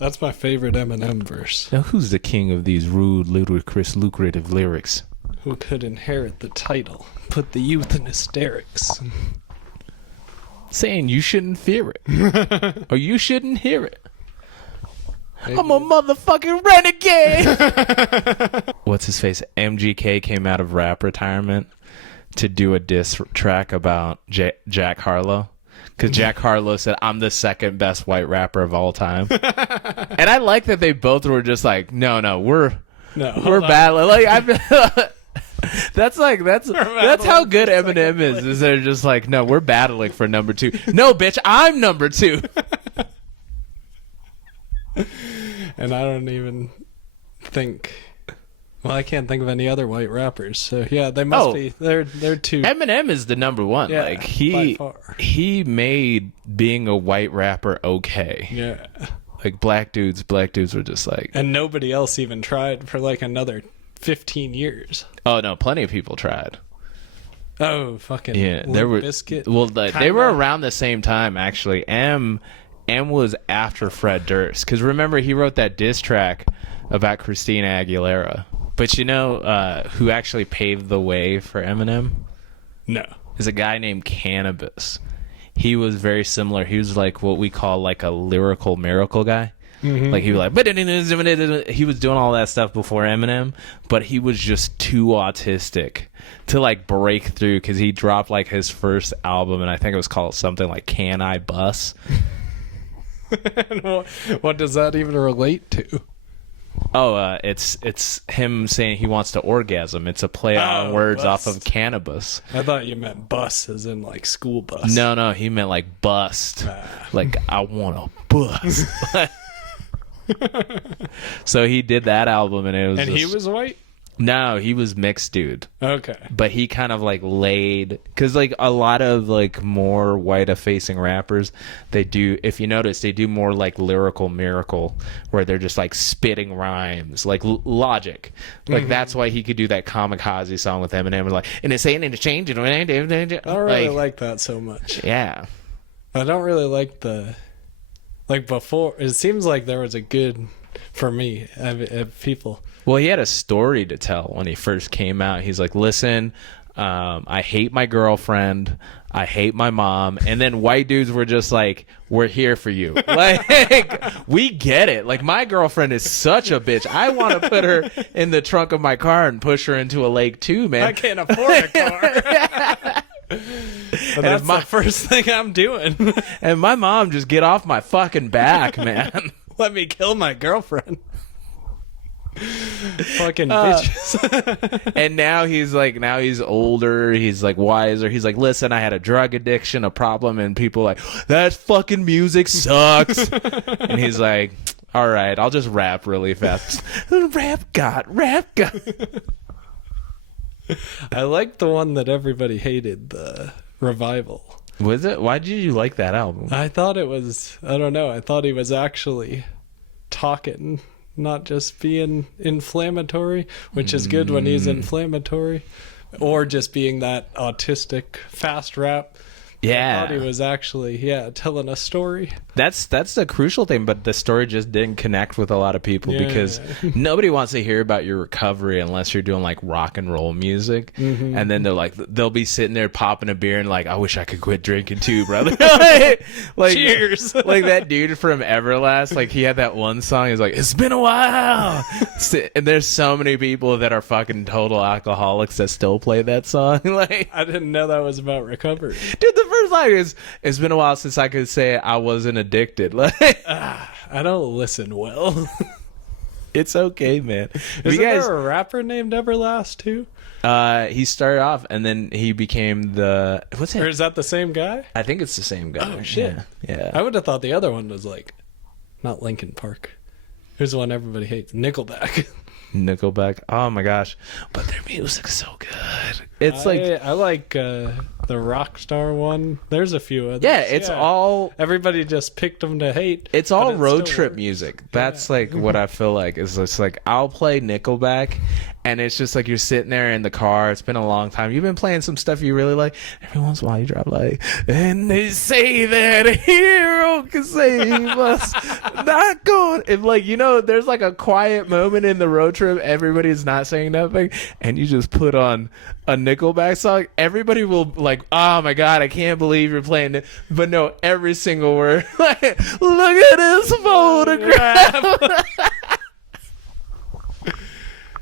That's my favorite Eminem verse. Now, who's the king of these rude, ludicrous, lucrative lyrics? Who could inherit the title? Put the youth in hysterics. Saying you shouldn't fear it. Or you shouldn't hear it. Maybe. I'm a motherfucking renegade! What's his face? MGK came out of rap retirement to do a diss track about Jack Harlow. Because Jack Harlow said, I'm the second best white rapper of all time. And I like that they both were just like, no, we're battling. Like, that's how good Eminem is they're just like, no, we're battling for number 2. No, bitch, I'm number 2. And I don't even think... Well, I can't think of any other white rappers. So, yeah, they must be... They're 2. Eminem is the number 1. Yeah, like, by far. he made being a white rapper okay. Yeah. Like, black dudes were just like... And nobody else even tried for, like, another 15 years. Oh, no, plenty of people tried. Oh, fucking yeah, there were Biscuit. Well, they were around the same time, actually. M was after Fred Durst. Because remember, he wrote that diss track about Christina Aguilera. But you know who actually paved the way for Eminem? No. Is a guy named Cannabis. He was very similar. He was like what we call like a lyrical miracle guy. Mm-hmm. Like he was like, he was doing all that stuff before Eminem, but he was just too autistic to like break through because he dropped like his first album, and I think it was called something like Can I Bus? What does that even relate to? Oh, it's him saying he wants to orgasm. It's a play on words bust. off of cannabis. I thought you meant bus as in like school bus. No, he meant like bust. Like I want to bust. So he did that album, and it was. And he was white? No, he was mixed, dude. Okay. But he kind of like laid, because like a lot of like more white-facing rappers, they do, if you notice, they do more like lyrical miracle, where they're just like spitting rhymes, like Logic. Like that's why he could do that Kamikaze song with Eminem, and like, and it's saying interchange. I don't really like that so much. Yeah. I don't really like the, like before, it seems like there was a good, for me, people. Well, he had a story to tell when he first came out. He's like, listen, I hate my girlfriend. I hate my mom. And then white dudes were just like, we're here for you. Like, we get it. Like, my girlfriend is such a bitch. I want to put her in the trunk of my car and push her into a lake too, man. I can't afford a car. But that's the first thing I'm doing. And my mom just get off my fucking back, man. Let me kill my girlfriend. Fucking bitches. And now he's older, he's like wiser, he's like, listen, I had a drug addiction, a problem, and people are like, that fucking music sucks. And he's like, all right, I'll just rap really fast. Rap God. I liked the one that everybody hated, the Revival. Was it? Why did you like that album? I thought it was, I don't know, I thought he was actually talking, not just being inflammatory, which is good when he's inflammatory, or just being that autistic fast rap. Yeah. I thought he was actually, telling a story. That's the crucial thing, but the story just didn't connect with a lot of people because nobody wants to hear about your recovery unless you're doing like rock and roll music. Mm-hmm. And then they'll be sitting there popping a beer and like, I wish I could quit drinking too, brother. like Cheers. Like that dude from Everlast, like he had that one song, he's like, it's been a while. And there's so many people that are fucking total alcoholics that still play that song. Like, I didn't know that was about recovery. Dude, the first line is, it's been a while since I could say I wasn't addicted. Like, I don't listen well. It's okay, man. Isn't there a rapper named Everlast too? He started off and then he became the, what's it? Or is that the same guy? I think it's the same guy. Oh shit. Yeah. I would have thought the other one was like, not Linkin Park. Here's the one everybody hates, Nickelback. Nickelback. Oh my gosh. But their music's so good. It's like I like the Rockstar one. There's a few others. yeah, it's all everybody just picked them to hate. it's but all it road still trip works. music. That's like what I feel like is it's like I'll play Nickelback, and it's just like you're sitting there in the car. It's been a long time. You've been playing some stuff you really like. Every once in a while you drop like, and they say that a hero can save us. Not going. If like there's like a quiet moment in the road trip. Everybody's not saying nothing, and you just put on a Nickelback song. Everybody will like, oh my god, I can't believe you're playing it. But no, every single word. Like, look at this photograph.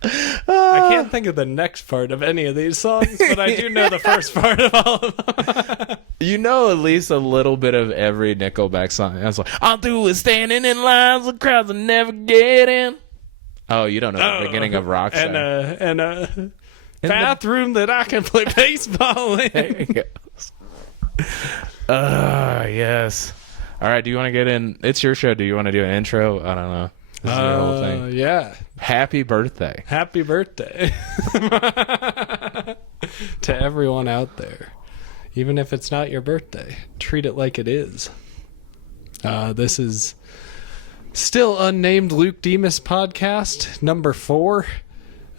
I can't think of the next part of any of these songs, but I do know the first part of all of them. You know at least a little bit of every Nickelback song. I was like, all through is standing in lines, the crowds will never get in. Oh, you don't know the beginning of Rockstar. And a bathroom that I can play baseball in. There you go. Yes. All right, do you want to get in? It's your show. Do you want to do an intro? I don't know. This is your whole thing. Yeah. Happy birthday. Happy birthday to everyone out there. Even if it's not your birthday, treat it like it is. This is still unnamed Luke Demas podcast, number 4.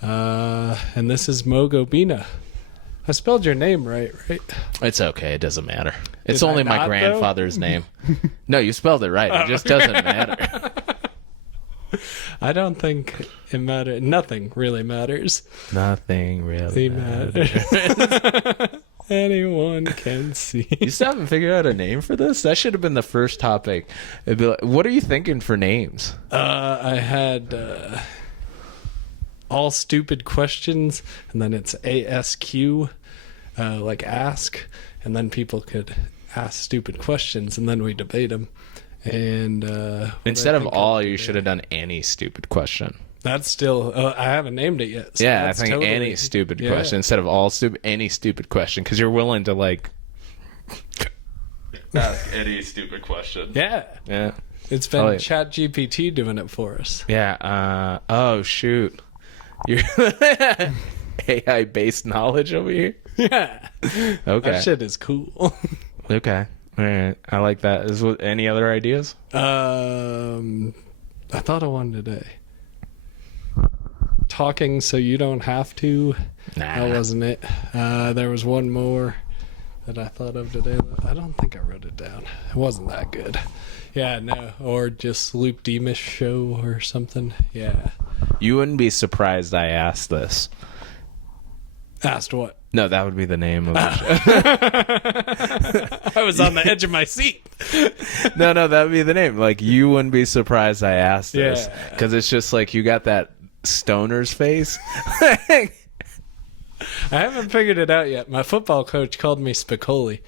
And this is Gobena. I spelled your name right? It's okay. It doesn't matter. It's Did I only my not, grandfather's name. No, you spelled it right. It just doesn't matter. I don't think it matters. Nothing really matters. Nothing really matters. Anyone can see. You still haven't figured out a name for this? That should have been the first topic. It'd be like, what are you thinking for names? I had all stupid questions, and then it's ASQ, like ask, and then people could ask stupid questions, and then we debate them. And Instead of all, you should have done any stupid question. That's still. I haven't named it yet. So Yeah, I that's think totally, any stupid yeah. question instead of all stupid, any stupid question, because you're willing to like ask any stupid question. Yeah, Yeah, it's been Oh, yeah. ChatGPT doing it for us. yeah. Oh shoot, you're AI based knowledge over here. Yeah, Okay, that shit is cool. okay, all right. I like that. Is what? Any other ideas? I thought of one today. Talking so you don't have to. Nah. That wasn't it. There was one more that I thought of today. I don't think I wrote it down. It wasn't that good. Yeah, no. Or just Luke Demas show or something. Yeah. You wouldn't be surprised I asked this. Asked what? No, that would be the name of the show. I was on the edge of my seat. No, that would be the name. Like, you wouldn't be surprised I asked this. Yeah. Because it's just like you got that stoner's face. I haven't figured it out yet. My football coach called me Spicoli.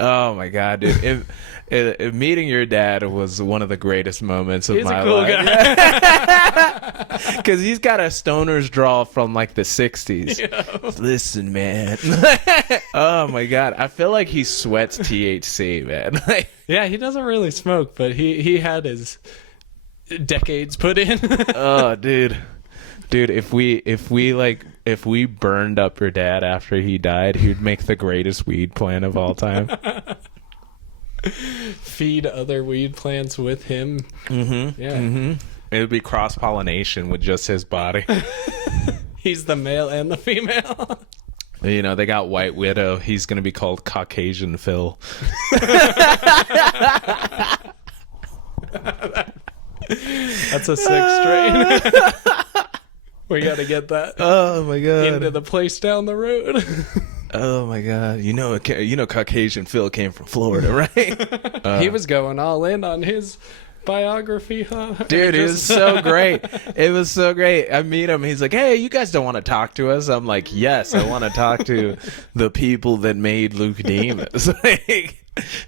Oh my god, dude! If meeting your dad was one of the greatest moments of He's my a cool life. guy. Because he's got a stoner's drawl from like the '60s. Yeah. Listen, man. Oh my god, I feel like he sweats THC, man. Yeah, he doesn't really smoke, but he had his decades put in. Oh, dude, if we burned up your dad after he died, he'd make the greatest weed plan of all time. Feed other weed plants with him. Mm-hmm. Yeah. Mm-hmm. It would be cross pollination with just his body. He's the male and the female. You know, they got White Widow. He's going to be called Caucasian Phil. That's a sick strain. We got to get that Oh my god. into the place down the road. Oh my god. You know Caucasian Phil came from Florida, right? He was going all in on his biography, huh? Dude, it was so great. It was so great. I meet him. He's like, hey, you guys don't want to talk to us? I'm like, yes, I want to talk to the people that made Luke Demas. Like,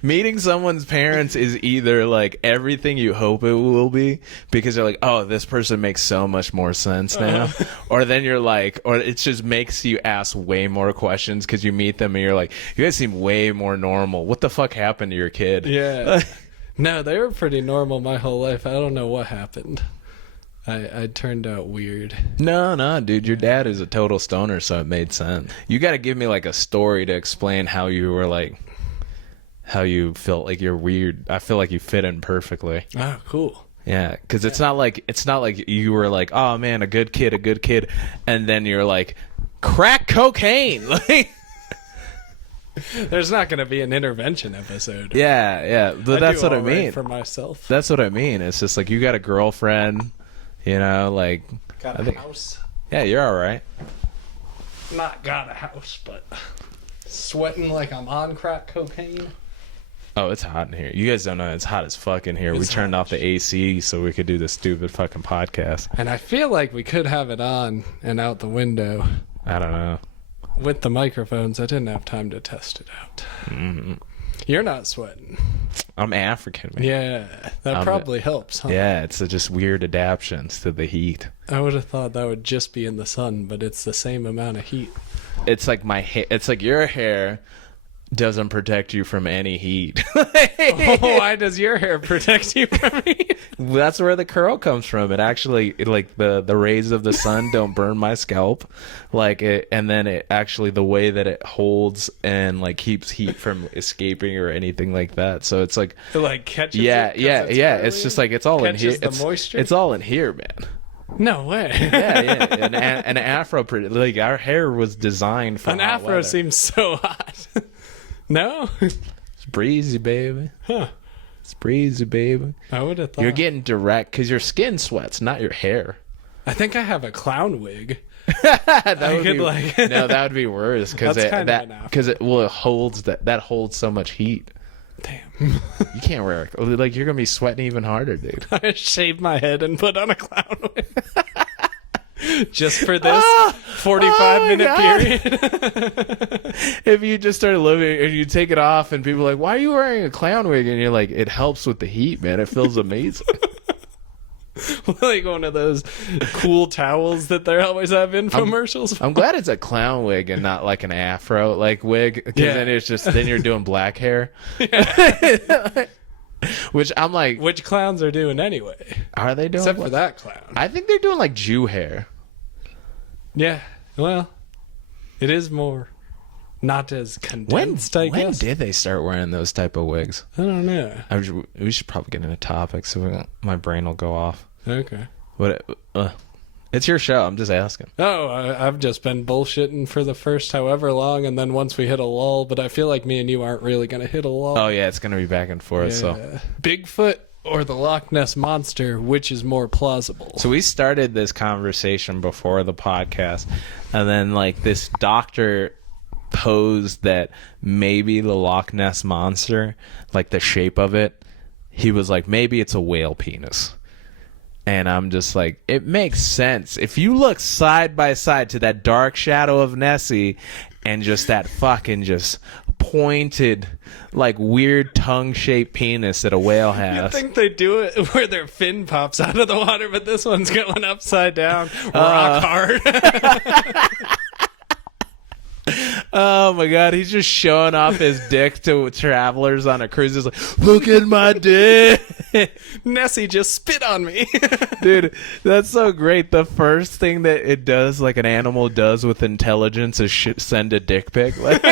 meeting someone's parents is either like everything you hope it will be, because they're like, oh, this person makes so much more sense now. Or then you're like, or it just makes you ask way more questions because you meet them and you're like, you guys seem way more normal. What the fuck happened to your kid? Yeah. No, they were pretty normal my whole life. I don't know what happened. I turned out weird. No, dude, your dad is a total stoner, so it made sense. You got to give me like a story to explain how you were like, how you felt like you're weird. I feel like you fit in perfectly. Oh, cool. Yeah, because it's not like you were like, oh man, a good kid, and then you're like, crack cocaine. Like, there's not going to be an intervention episode. yeah, but that's what I mean. For myself, that's what I mean. It's just like you got a girlfriend, you know, like got a house. Yeah, you're all right. Not got a house, but sweating like I'm on crack cocaine. Oh, it's hot in here. You guys don't know it's hot as fuck in here. We turned off the AC so we could do this stupid fucking podcast. And I feel like we could have it on and out the window. I don't know. With the microphones, I didn't have time to test it out. Mm-hmm. You're not sweating. I'm African, man. Yeah, that probably helps, huh? Yeah, it's just weird adaptations to the heat. I would have thought that would just be in the sun, but it's the same amount of heat. It's like my hair. It's like your hair doesn't protect you from any heat. Why does your hair protect you from heat? That's where the curl comes from. It actually, like the rays of the sun don't burn my scalp, like it, and then it actually the way that it holds and like keeps heat from escaping or anything like that. So it's like it like catches. Yeah. It's It's just like it's all in here. The moisture. It's all in here, man. No way. Yeah. An afro, like our hair was designed for an hot afro weather. seems so hot. No? It's breezy, baby. Huh. It's breezy, baby. I would have thought. You're getting direct because your skin sweats, not your hair. I think I have a clown wig. That would could, be, like- no, that would be worse because it holds that holds so much heat. Damn. You can't wear it. Like you're gonna be sweating even harder, dude. I shaved my head and put on a clown wig. Just for this 45-minute period. If you just started living and you take it off and people are like, why are you wearing a clown wig? And you're like, it helps with the heat, man. It feels amazing. Like one of those cool towels that they always have infomercials. I'm glad it's a clown wig and not like an afro like wig. Because then it's just then you're doing black hair. Which I'm like, which clowns are doing anyway? Are they doing? Except for that clown. I think they're doing like Jew hair. Yeah, well, it is more not as condensed, I guess. When did they start wearing those type of wigs? I don't know. We should probably get into topics so my brain will go off. Okay. It's your show. I'm just asking. Oh, I've just been bullshitting for the first however long, and then once we hit a lull, but I feel like me and you aren't really going to hit a lull. Oh, yeah, it's going to be back and forth. Yeah. So Bigfoot or the Loch Ness Monster, which is more plausible? So we started this conversation before the podcast, and then like this doctor posed that maybe the Loch Ness Monster, like the shape of it, he was like, maybe it's a whale penis. And I'm just like, it makes sense. If you look side by side to that dark shadow of Nessie and just that fucking just pointed, like weird tongue-shaped penis that a whale has. You think they do it where their fin pops out of the water, but this one's going upside down, rock hard. Oh my god, he's just showing off his dick to travelers on a cruise. He's like, look at my dick. Nessie just spit on me. Dude, that's so great. The first thing that it does, like an animal does with intelligence, is send a dick pic. Like,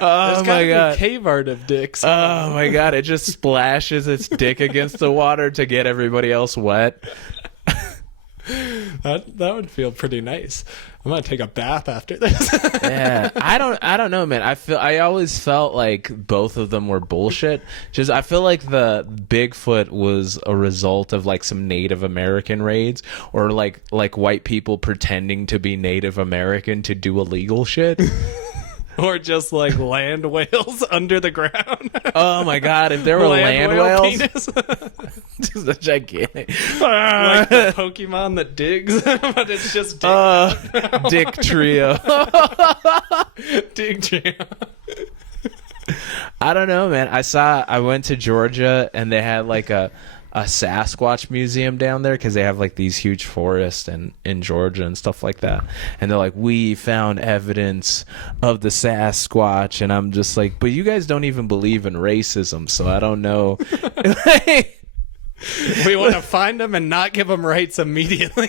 oh my god, cave art of dicks. Oh my god, it just splashes its dick against the water to get everybody else wet. That would feel pretty nice. I'm gonna take a bath after this. Yeah, I don't know, man. I always felt like both of them were bullshit. Just I feel like the Bigfoot was a result of like some Native American raids, or like white people pretending to be Native American to do illegal shit. Or just like land whales under the ground. Oh my god, if there were land whales. Penis. Just a gigantic. Like the Pokemon that digs, but it's just Dick Trio. Dig Trio. I don't know, man. I went to Georgia and they had like a Sasquatch museum down there because they have like these huge forests in Georgia and stuff like that, and they're like, we found evidence of the Sasquatch, and I'm just like, but you guys don't even believe in racism, so I don't know. We want to find them and not give them rights immediately.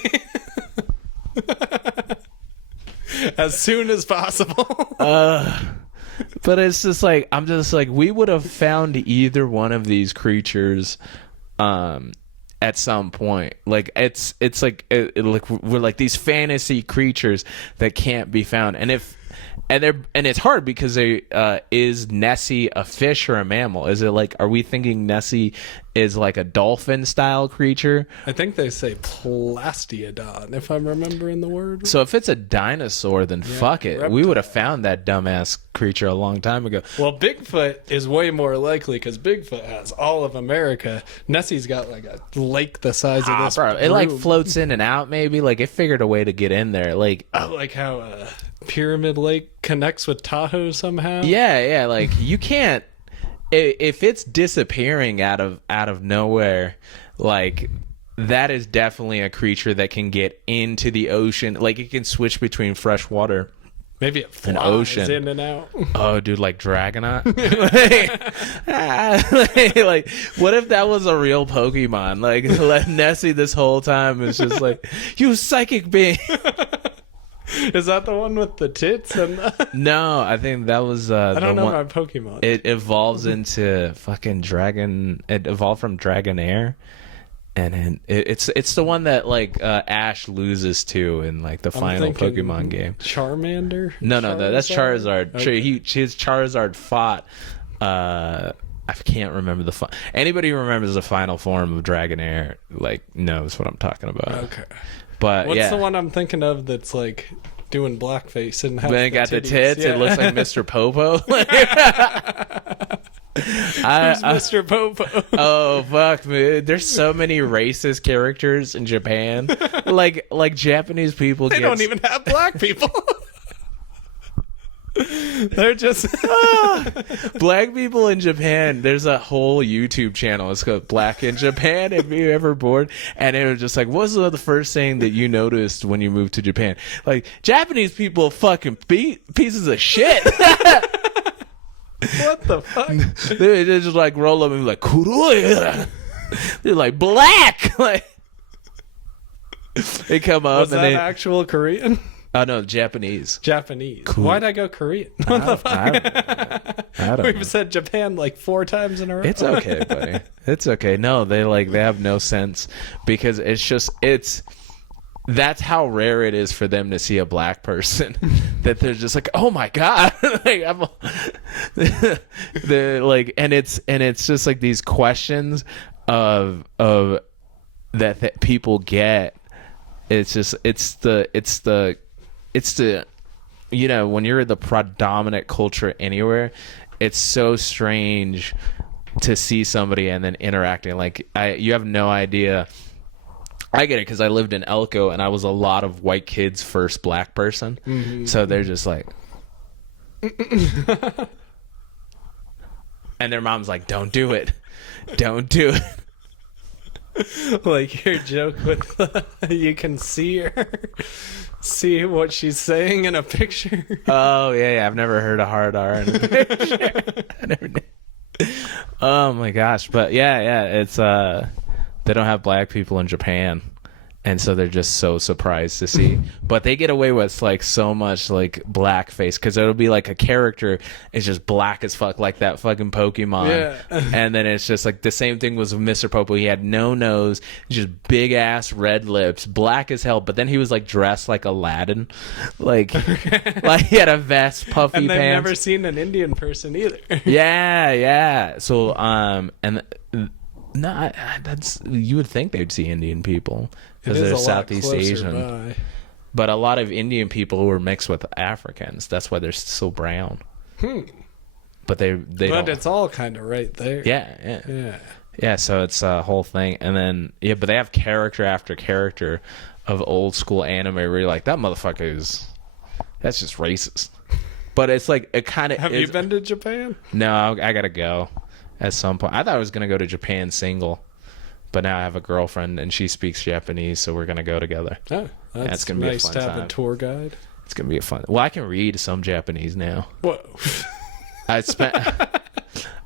As soon as possible. But it's just like, I'm just like, we would have found either one of these creatures at some point. Like it's like like we're like these fantasy creatures that can't be found. And it's hard because is Nessie a fish or a mammal? Is it like, are we thinking Nessie is like a dolphin style creature? I think they say Plastiodon, if I'm remembering the word. So if it's a dinosaur, then fuck it. reptile. We would have found that dumbass creature a long time ago. Well, Bigfoot is way more likely because Bigfoot has all of America. Nessie's got like a lake the size of this. Bro, it like room. floats in and out. Maybe like it figured a way to get in there. Like I like how Pyramid Lake connects with Tahoe somehow. yeah. Like you can't. If it's disappearing out of nowhere, like that is definitely a creature that can get into the ocean. Like it can switch between fresh water. Maybe it flies ocean. in and out. Oh, dude, like Dragonite. like, what if that was a real Pokemon? Like Nessie this whole time is just like, you psychic being. Is that the one with the tits? And No, I think that was I don't the know one. my Pokemon. It evolves into fucking dragon. It evolved from Dragonair, and it's the one that like Ash loses to in like the final thinking Pokemon game. Charmander? No, that's Charizard. Okay. His Charizard fought. I can't remember anybody who remembers the final form of Dragonair like knows what I'm talking about. Okay. But What's yeah. the one I'm thinking of that's like doing blackface and has When it got the tits, Yeah. it looks like Mr. Popo. Who's Mr. Popo? Oh fuck, man! There's so many racist characters in Japan. Like Japanese people. They don't even have black people. They're just Black people in Japan. There's a whole YouTube channel. It's called Black in Japan. If you're ever bored, and it was just like, what's the first thing that you noticed when you moved to Japan? Like Japanese people, are fucking pieces of shit. what the fuck? They just like roll up and be like, Kuroya. They're like black. Like they come up Was and that they. actual Korean? Oh no, Japanese. Japanese. Cool. Why'd I go Korean? What the fuck? I don't know. We've said Japan like 4 times in a row. It's okay, buddy. It's okay. No, they have no sense because that's how rare it is for them to see a black person that they're just like, oh my god, like they're like, and it's just like these questions of that people get. It's the you know, when you're the predominant culture anywhere, it's so strange to see somebody and then interacting. Like you have no idea. I get it because I lived in Elko and I was a lot of white kids' first black person. Mm-hmm. So they're just like, and their mom's like, don't do it. Don't do it. Like your joke with you can see her, see what she's saying in a picture. Oh yeah, I've never heard a hard R in a picture. I never did. Oh my gosh, but yeah, it's they don't have black people in Japan, and so they're just so surprised to see. But they get away with like so much like blackface because it'll be like a character is just black as fuck, like that fucking Pokemon. Yeah. And then it's just like the same thing was with Mr. Popo. He had no nose, just big ass red lips, black as hell. But then he was like dressed like Aladdin, like he had a vest, puffy And they've pants. never seen an Indian person either. Yeah. So no, that's you would think they'd see Indian people because they're Southeast Asian. By. But a lot of Indian people were mixed with Africans. That's why they're so brown. But they But don't. it's all kind of right there. Yeah. So it's a whole thing, and then but they have character after character of old school anime where you're like, that motherfucker that's just racist. But it's like it kind of. Have you been to Japan? No, I gotta go at some point. I thought I was gonna go to Japan single, but now I have a girlfriend and she speaks Japanese, so we're gonna go together. Oh, that's gonna be a nice fun to have time. a tour guide. It's gonna be a fun. Well, I can read some Japanese now. Whoa. I spent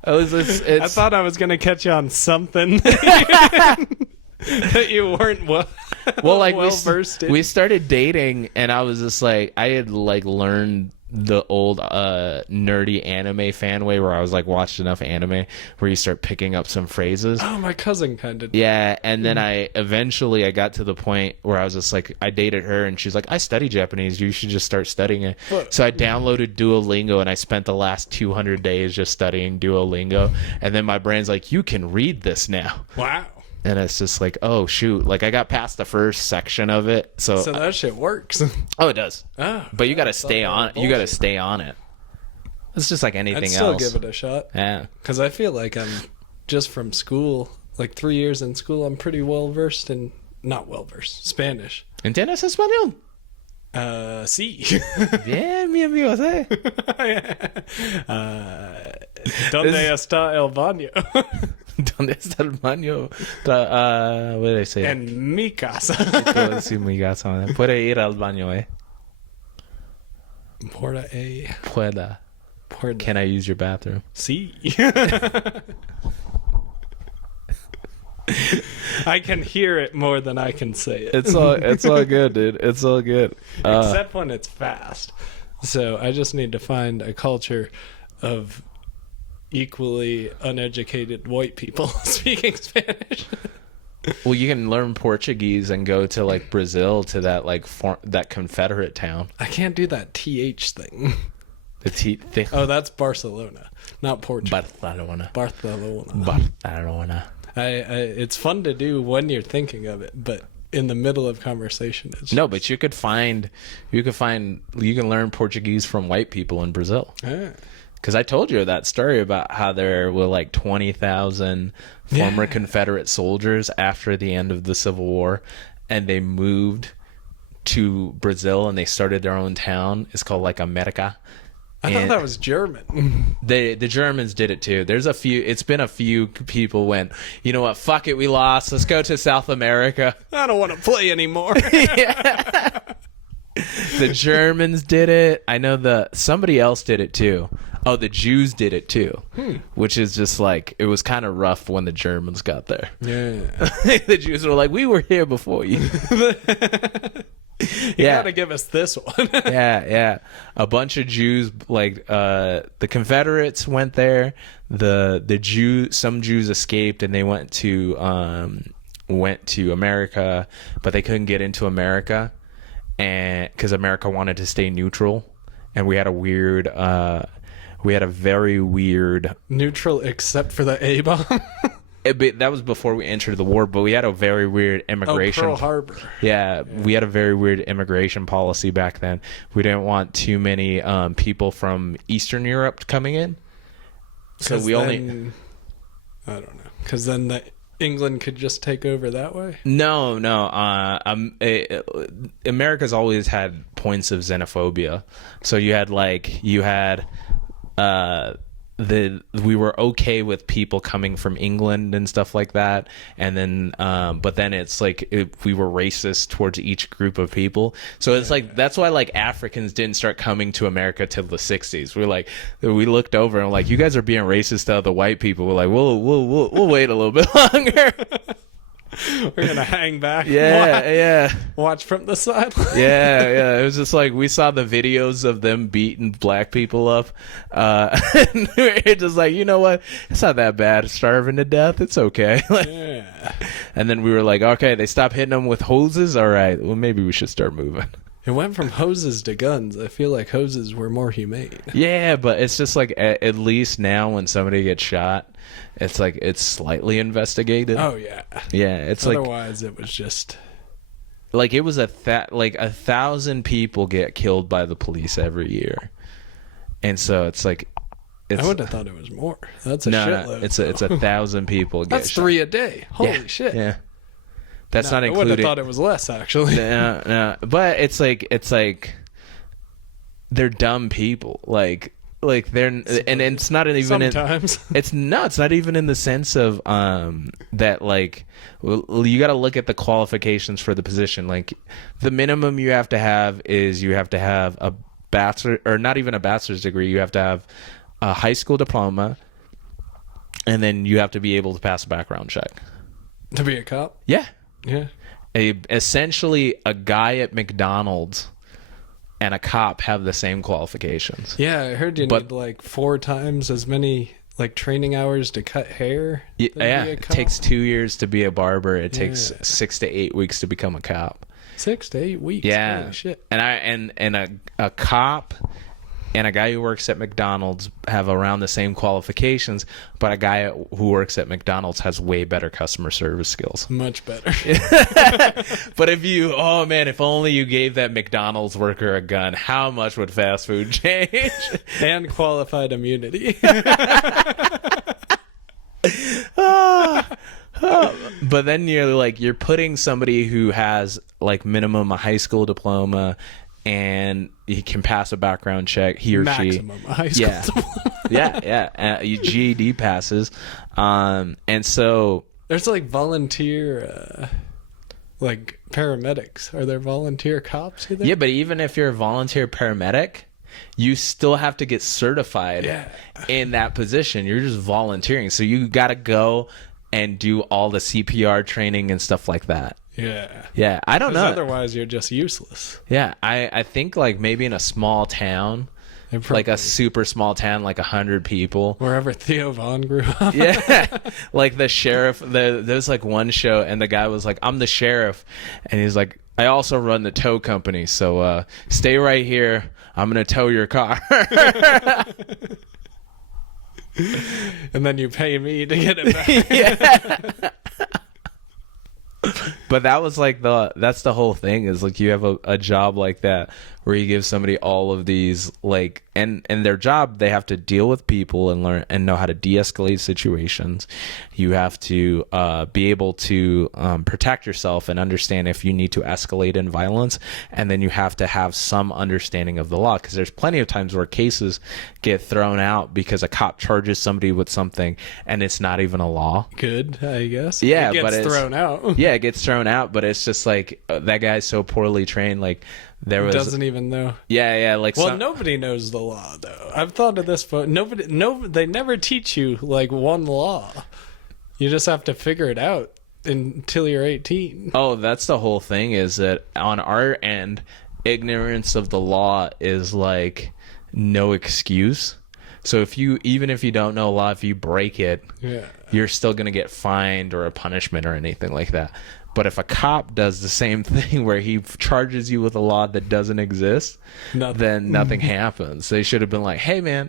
I thought I was gonna catch you on something that you weren't well like versed in. we started dating, and I was just like, I had like learned the old nerdy anime fan way where I was like watched enough anime where you start picking up some phrases. Oh, my cousin kind of. Yeah, and then I got to the point where I was just like, I dated her, and she's like, I study Japanese. You should just start studying it. So I downloaded Duolingo, and I spent the last 200 days just studying Duolingo. And then my brain's like, you can read this now. Wow. And it's just like, oh shoot! Like I got past the first section of it, so that shit works. Oh, it does. Oh, but you got to stay on. You got to stay on it. It's just like anything I'd still else. give it a shot. Yeah. Because I feel like I'm just from school, like 3 years in school. I'm pretty well versed in Spanish. ¿Entiendes español? Sí. Bien, mi amigo, ¿sí? ¿Dónde está el baño? ¿Dónde está el baño? What did I say? En mi casa. Puedo decir mi casa. Puede ir al baño, eh? Pueda. Can I use your bathroom? Sí. I can hear it more than I can say it. It's all good, dude. It's all good. Except when it's fast. So I just need to find a culture of equally uneducated white people speaking Spanish. Well, you can learn Portuguese and go to like Brazil to that like that Confederate town. I can't do that TH thing. The T thing. Oh, that's Barcelona, not Portugal. Barcelona. It's fun to do when you're thinking of it, but in the middle of conversation, it's no. But you can learn Portuguese from white people in Brazil. Because I told you that story about how there were like 20,000 former Confederate soldiers after the end of the Civil War, and they moved to Brazil and they started their own town. It's called like America. I thought that was German. The Germans did it too. It's been a few people went, you know what, fuck it, we lost. Let's go to South America. I don't want to play anymore. The Germans did it. I know somebody else did it too. Oh, the Jews did it too, which is just like, it was kind of rough when the Germans got there. Yeah. The Jews were like, we were here before you. You gotta give us this one. Yeah. A bunch of Jews, like the Confederates went there. Some Jews escaped and they went to America, but they couldn't get into America, and because America wanted to stay neutral, and we had a very weird neutral except for the A bomb. That was before we entered the war, but we had a very weird immigration. Pearl Harbor. Yeah, we had a very weird immigration policy back then. We didn't want too many people from Eastern Europe coming in. So I don't know, because then England could just take over that way. No. America's always had points of xenophobia. So we were okay with people coming from England and stuff like that, and then but then it's like we were racist towards each group of people. So it's like that's why like Africans didn't start coming to America till the 60s. We looked over and like, you guys are being racist to the white people. We're like, we'll wait a little bit longer. We're gonna hang back. Watch from the side. Yeah. It was just like, we saw the videos of them beating black people up, and we're just like, you know what? It's not that bad. Starving to death. It's okay. And then we were like, okay, they stopped hitting them with hoses. All right, well maybe we should start moving. It went from hoses to guns. I feel like hoses were more humane. Yeah, but it's just like at least now when somebody gets shot, it's like it's slightly investigated. Oh yeah. Yeah, it's otherwise it was just like it was 1,000 people get killed by the police every year, and so it's like I would have thought it was more. That's a shitload. No, it's 1,000 people. That's shot. 3 a day. Holy shit. Yeah. That's not included. I would have thought it was less, actually. No. But it's like they're dumb people. Like they're, and it's not even sometimes. It's not even in the sense of that like, well, you got to look at the qualifications for the position. Like the minimum you have to have is you have to have a bachelor, or not even a bachelor's degree. You have to have a high school diploma, And then you have to be able to pass a background check. To be a cop? Yeah. Yeah. Essentially, a guy at McDonald's and a cop have the same qualifications. Yeah, I heard you need like 4 times as many like training hours to cut hair. Yeah, it takes 2 years to be a barber. It takes 6 to 8 weeks to become a cop. 6 to 8 weeks. Yeah. Holy shit. And a cop and a guy who works at McDonald's have around the same qualifications, but a guy who works at McDonald's has way better customer service skills. Much better. But if only you gave that McDonald's worker a gun, how much would fast food change? And qualified immunity. But then you're putting somebody who has like minimum a high school diploma and he can pass a background check, he or Maximum she. high school diploma. Yeah. GED passes. And so there's like volunteer like paramedics. Are there volunteer cops? Yeah, but even if you're a volunteer paramedic, you still have to get certified in that position. You're just volunteering. So you got to go and do all the CPR training and stuff like that. Yeah, I don't know. Otherwise, you're just useless. Yeah, I think like maybe in a small town, like a super small town, like 100 people. Wherever Theo Von grew up. Yeah, like the sheriff. There's like one show, and the guy was like, "I'm the sheriff," and he's like, "I also run the tow company, so stay right here. I'm gonna tow your car." And then you pay me to get it back. Yeah. But that was like that's the whole thing, is like you have a job like that where you give somebody all of these like and their job, they have to deal with people and learn and know how to de-escalate situations. You have to be able to protect yourself and understand if you need to escalate in violence, and then you have to have some understanding of the law, because there's plenty of times where cases get thrown out because a cop charges somebody with something and it's not even a law. Good, I guess. Yeah, it gets thrown out. Yeah, it gets thrown out, but it's just like that guy's so poorly trained. Like there was doesn't even know. Yeah, like nobody knows the law though. I've thought of this, but they never teach you like one law. You just have to figure it out until you're 18. Oh, that's the whole thing, is that on our end, ignorance of the law is like no excuse. So even if you don't know law, if you break it, you're still going to get fined or a punishment or anything like that. But if a cop does the same thing where he charges you with a law that doesn't exist, then nothing happens. They should have been like, "Hey man,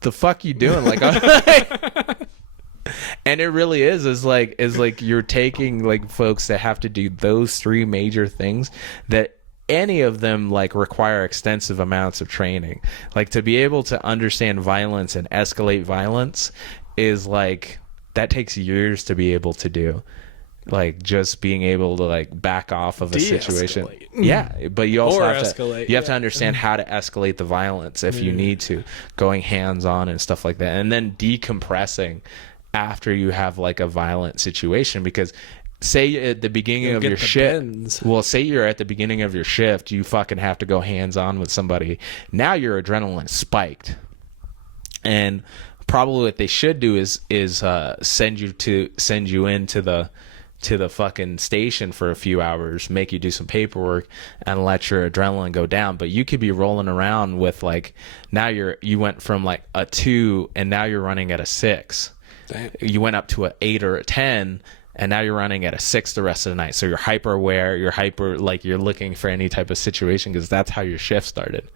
the fuck you doing?" Like, and it really is like you're taking like folks that have to do those 3 major things that any of them like require extensive amounts of training. Like to be able to understand violence and escalate violence is like, that takes years to be able to do. Like just being able to like back off of a situation. Yeah, but you also have to understand how to escalate the violence if you need to, going hands on and stuff like that, and then decompressing after you have like a violent situation. Because say at the beginning of your shift, say you're at the beginning of your shift, you fucking have to go hands on with somebody. Now your adrenaline spiked, and probably what they should do is send you into the fucking station for a few hours, make you do some paperwork, and let your adrenaline go down. But you could be rolling around with like, now you went from like a 2 and now you're running at a 6. Damn. You went up to a 8 or a 10 and now you're running at a 6 the rest of the night. So you're hyper aware, you're looking for any type of situation, because that's how your shift started.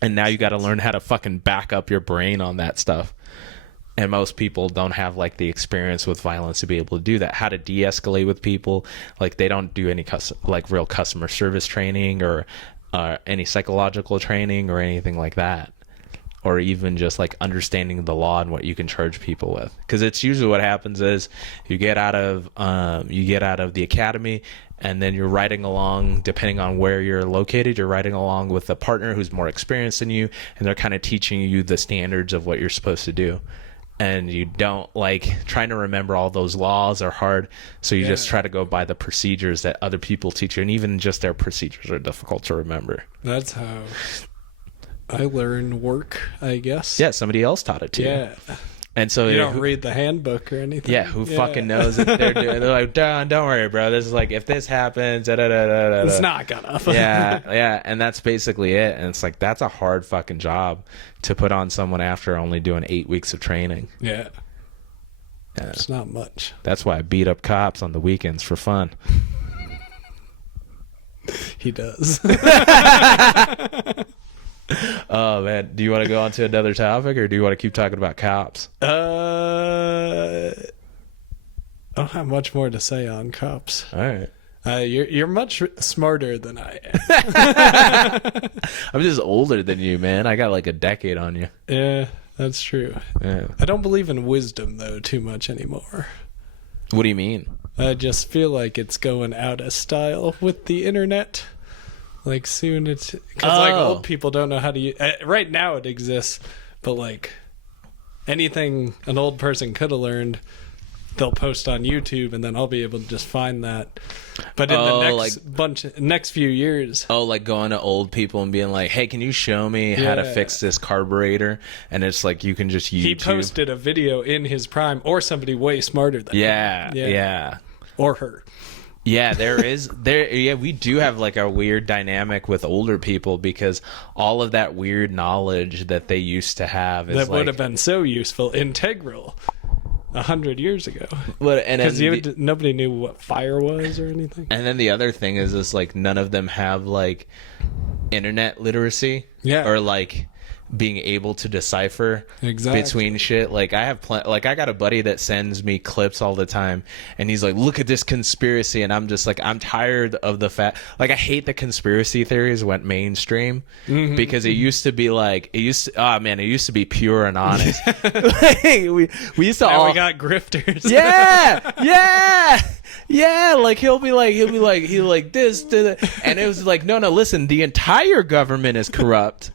And now you got to learn how to fucking back up your brain on that stuff. And most people don't have like the experience with violence to be able to do that. How to de-escalate with people. Like they don't do any real customer service training or any psychological training or anything like that. Or even just like understanding the law and what you can charge people with. Because it's usually what happens is you get out of the academy, and then you're riding along, depending on where you're located, you're riding along with a partner who's more experienced than you, and they're kind of teaching you the standards of what you're supposed to do. And you don't like trying to remember all those laws are hard, so you just try to go by the procedures that other people teach you, and even just their procedures are difficult to remember. That's how I learned work, I guess. Yeah, somebody else taught it to you. Yeah. And so You don't read the handbook or anything. Yeah, who fucking knows what they're doing? They're like, don't worry, bro. This is like, if this happens, it's not gonna. yeah, and that's basically it. And it's like, that's a hard fucking job to put on someone after only doing 8 weeks of training. Yeah. It's not much. That's why I beat up cops on the weekends for fun. He does. Oh man, do you want to go on to another topic, or do you want to keep talking about cops? I don't have much more to say on cops. All right. You're much smarter than I am. I'm just older than you, man. I got like a decade on you. Yeah, that's true. Yeah. I don't believe in wisdom though too much anymore. What do you mean? I just feel like it's going out of style with the internet. Like soon it's because like old people don't know how to use. Right now it exists, but like anything an old person could have learned, they'll post on YouTube, and then I'll be able to just find that. But in the next few years, like going to old people and being like, "Hey, can you show me how to fix this carburetor?" And it's like you can just YouTube. He posted a video in his prime, or somebody way smarter than him. Yeah, or her. Yeah, we do have like a weird dynamic with older people, because all of that weird knowledge that they used to have is would have been so useful, integral 100 years ago. Because nobody knew what fire was or anything. And then the other thing is like none of them have like internet literacy, or like being able to decipher between shit. Like I have I got a buddy that sends me clips all the time, and he's like, look at this conspiracy, and I'm just like, I'm tired of the fact, like I hate that conspiracy theories went mainstream, because it used to be like, it used to be pure and honest. Like, we used to we got grifters. Yeah, like he'll be like this, and it was like, no, listen, the entire government is corrupt.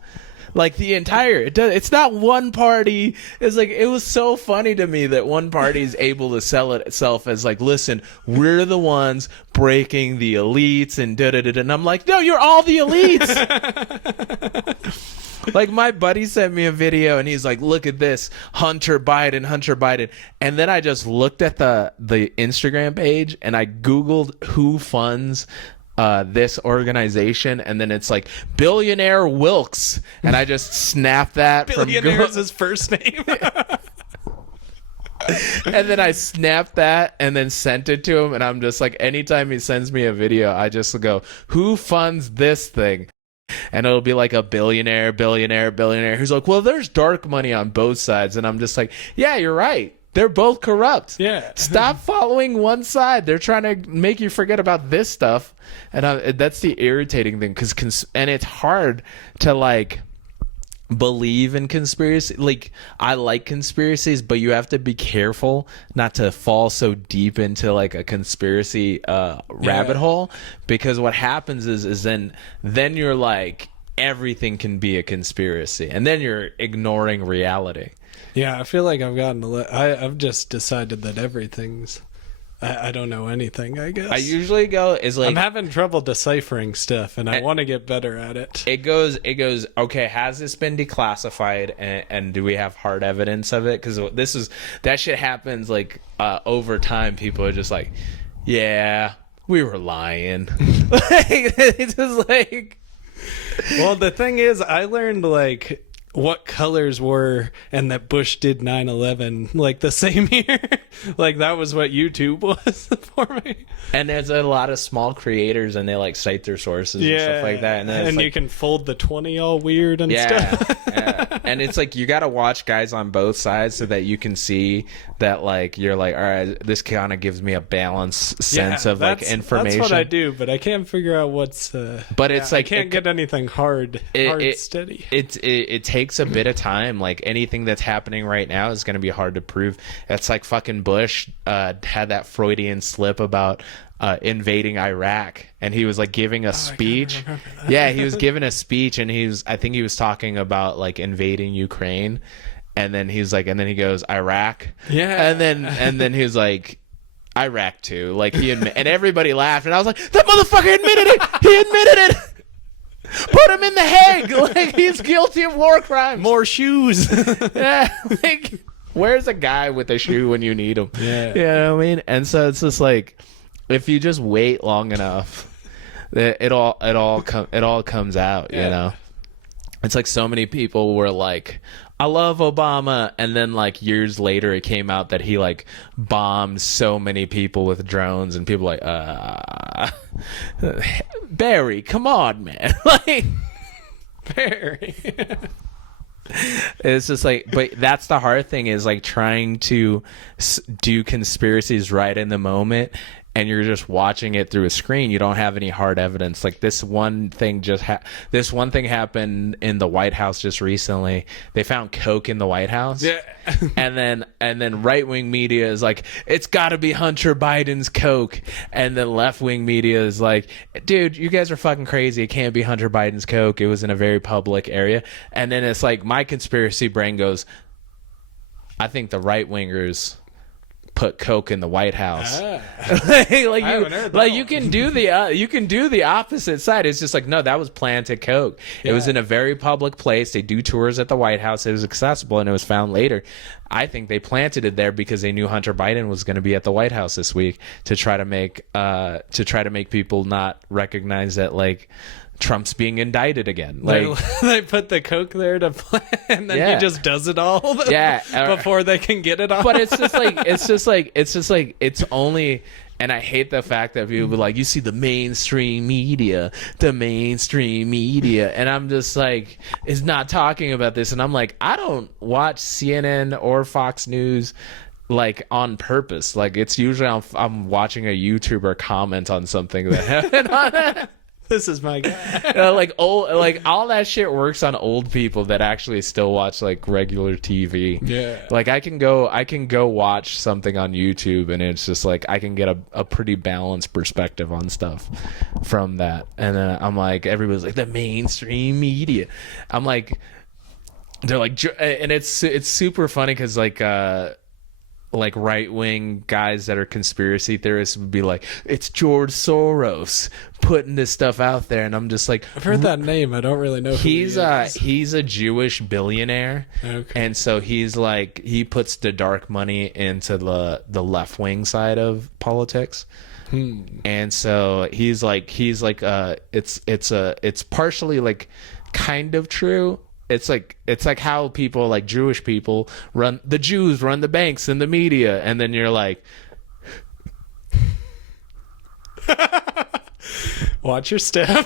Like the entire, it's not one party. It's like, it was so funny to me that one party is able to sell it itself as like, listen, we're the ones breaking the elites and da-da-da-da. And I'm like, no, you're all the elites. Like my buddy sent me a video and he's like, look at this, Hunter Biden. And then I just looked at the Instagram page and I Googled who funds this organization, and then it's like billionaire Wilkes, and I just snapped that. Billionaire is his first name. And then I snapped that and then sent it to him, and I'm just like, anytime he sends me a video, I just go, who funds this thing? And it'll be like a billionaire who's like, well, there's dark money on both sides. And I'm just like, yeah, you're right. They're both corrupt. Yeah. Stop following one side. They're trying to make you forget about this stuff. And that's the irritating thing. And it's hard to like believe in conspiracy. Like, I like conspiracies, but you have to be careful not to fall so deep into like a conspiracy rabbit hole, because what happens is then you're like, everything can be a conspiracy, and then you're ignoring reality. Yeah, I feel like I've I've just decided that everything's. I don't know anything, I guess. I usually go is like, I'm having trouble deciphering stuff, and I want to get better at it. It goes. Okay, has this been declassified, and do we have hard evidence of it? Because that shit happens like over time. People are just like, yeah, we were lying. It's just like. Well, the thing is, I learned like what colors were, and that Bush did 9/11 like the same year. Like that was what YouTube was for me. And there's a lot of small creators, and they like cite their sources and stuff like that. And like, you can fold the 20 all weird and stuff. Yeah. And it's like, you got to watch guys on both sides so that you can see that, like, you're like, all right, this kind of gives me a balanced sense of like information. That's what I do, but I can't figure out what's. But it's like, I can't get anything steady. It takes a bit of time. Like anything that's happening right now is going to be hard to prove. It's like fucking Bush had that Freudian slip about invading Iraq, and he was like giving a speech. Yeah, he was giving a speech, and I think he was talking about like invading Ukraine, and then he's like, and then he goes, Iraq. Yeah. And then he was like, Iraq too. Like and everybody laughed, and I was like, that motherfucker admitted it. He admitted it. Put him in the Hague. Like, he's guilty of war crimes. More shoes. Yeah, like, where's a guy with a shoe when you need him? Yeah. You know what I mean? And so it's just like, if you just wait long enough, it all comes out. Yeah. You know, it's like so many people were like, I love Obama, and then like years later it came out that he like bombed so many people with drones, and people like, Barry, come on, man. Like, Barry. it's just like, but that's the hard thing, is like trying to do conspiracies right in the moment, and you're just watching it through a screen. You don't have any hard evidence. Like this one thing happened in the White House just recently. They found coke in the White House. Yeah. and then right-wing media is like, it's got to be Hunter Biden's coke. And then left-wing media is like, dude, you guys are fucking crazy. It can't be Hunter Biden's coke. It was in a very public area. And then it's like, my conspiracy brain goes, I think the right-wingers put coke in the White House. You can do the opposite side. It's just like, no, that was planted coke. Yeah. It was in a very public place. They do tours at the White House. It was accessible, and it was found later. I think they planted it there because they knew Hunter Biden was going to be at the White House this week to try to make people not recognize that, like, Trump's being indicted again. Like, they put the coke there to play, and then he just does it all. Before they can get it off. But it's only. And I hate the fact that people be like, you see the mainstream media, and I'm just like, is not talking about this. And I'm like, I don't watch CNN or Fox News like on purpose. Like, it's usually I'm watching a YouTuber comment on something that happened on it. This is my guy. Like all that shit works on old people that actually still watch like regular TV. Yeah. Like I can go watch something on YouTube, and it's just like I can get a pretty balanced perspective on stuff from that. And then I'm like, everybody's like, the mainstream media. I'm like, they're like, and it's super funny because like right-wing guys that are conspiracy theorists would be like, it's George Soros putting this stuff out there, and I'm just like, I've heard that name. I don't really know who he is. He's a Jewish billionaire. Okay. And so he's like, he puts the dark money into the left-wing side of politics. And so he's like it's partially like kind of true. It's like how people, like Jewish people, the Jews run the banks and the media, and then you're like, watch your step.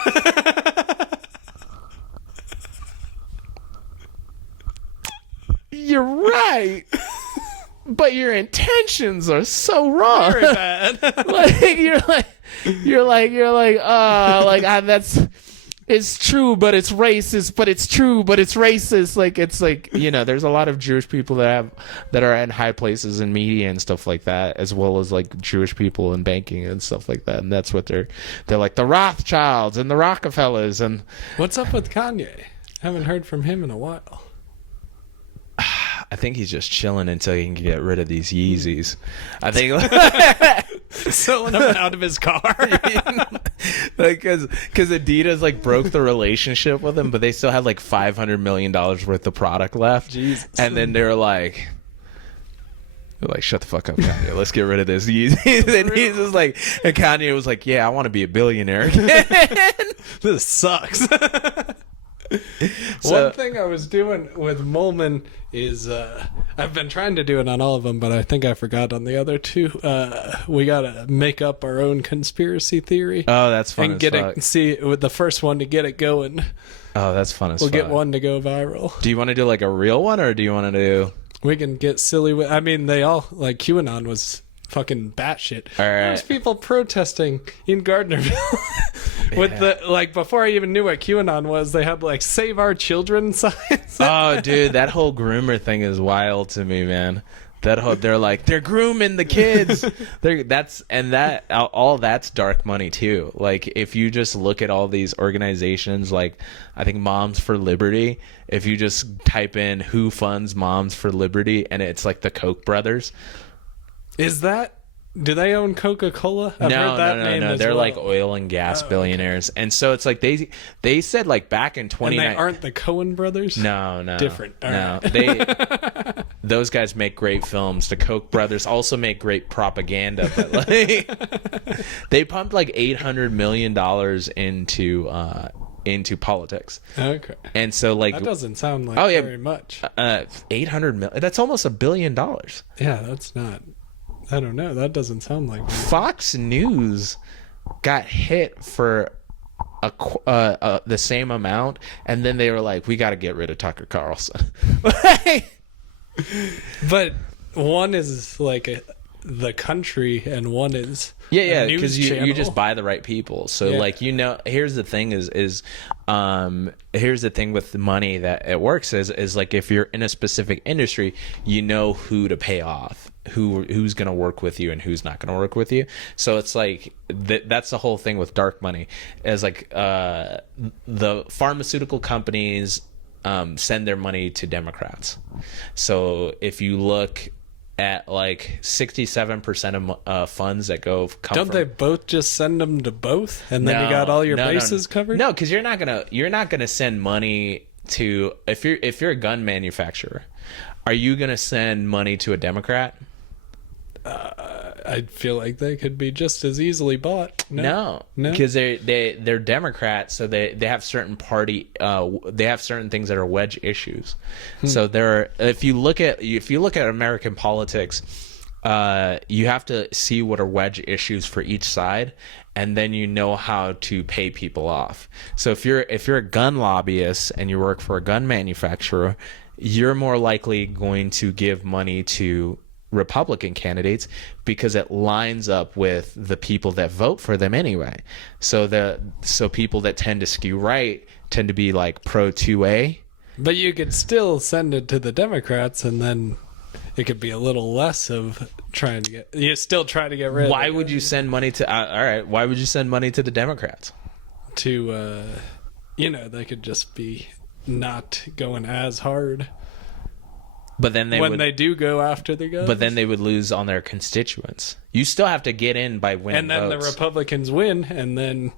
You're right, but your intentions are so wrong. Very bad. Like that's. It's true, but it's racist. But it's true, but it's racist. Like, it's like, you know, there's a lot of Jewish people that are in high places in media and stuff like that, as well as like Jewish people in banking and stuff like that. And that's what they're like, the Rothschilds and the Rockefellers. And what's up with Kanye? Haven't heard from him in a while. I think he's just chilling until he can get rid of these Yeezys. I think selling them out of his car. Because Adidas like broke the relationship with him, but they still had like $500 million worth of product left. Jesus. And then they're like, shut the fuck up, Kanye. Let's get rid of this Yeezys. And he's just like, and Kanye was like, yeah, I want to be a billionaire again. This sucks. One thing I was doing with Molman is I've been trying to do it on all of them, but I think I forgot on the other two. We gotta make up our own conspiracy theory. Oh, that's fun. And see with the first one to get it going. Oh, that's fun as fuck. We'll get one to go viral. Do you want to do like a real one, or do you want to do? We can get silly with. I mean, they all like QAnon was fucking batshit. All right. There's people protesting in Gardnerville with the before I even knew what QAnon was. They had like "Save Our Children" signs. Oh, dude, that whole groomer thing is wild to me, man. They're like, they're grooming the kids. All that's dark money too. Like, if you just look at all these organizations, like I think Moms for Liberty. If you just type in who funds Moms for Liberty, and it's like the Koch brothers. Is that Do they own Coca-Cola? I've heard that name no. as They're well. like oil and gas billionaires, and so it's like they said like back in 2019. And they aren't the Coen brothers? No, Different. All no, right. those guys make great films. The Koch brothers also make great propaganda, but like they pumped like $800 million into politics. Okay. And so like That doesn't sound like very much. 800 million. That's almost $1 billion. Yeah, that's not. I don't know. That doesn't sound like very. Fox News got hit for the same amount, and then they were like, "We got to get rid of Tucker Carlson." But one is like the country, and one is yeah, because you just buy the right people. So Yeah. like here's the thing here's the thing with the money that it works is like if you're in a specific industry, you know who to pay off, who's going to work with you and who's not going to work with you. So it's like that's the whole thing with dark money is like the pharmaceutical companies send their money to Democrats. So if you look at like 67% of funds that come they both just send them to both, and then you got all your bases covered? No, because you're not gonna send money to if you're a gun manufacturer. Are you gonna send money to a Democrat? I feel like they could be just as easily bought. No, because they're Democrats, so they have certain they have certain things that are wedge issues. So if you look at American politics, you have to see what are wedge issues for each side, and then you know how to pay people off. So if you're a gun lobbyist and you work for a gun manufacturer, you're more likely going to give money to Republican candidates because it lines up with the people that vote for them anyway. So people that tend to skew right tend to be like pro 2A. But you could still send it to the Democrats, and then it could be a little less of trying to get. You still try to get rid. Why would you send money to? All right, why would you send money to the Democrats? To, they could just be not going as hard. But then they do go after the guns. But then they would lose on their constituents. You still have to get in by winning and then votes. The Republicans win, and then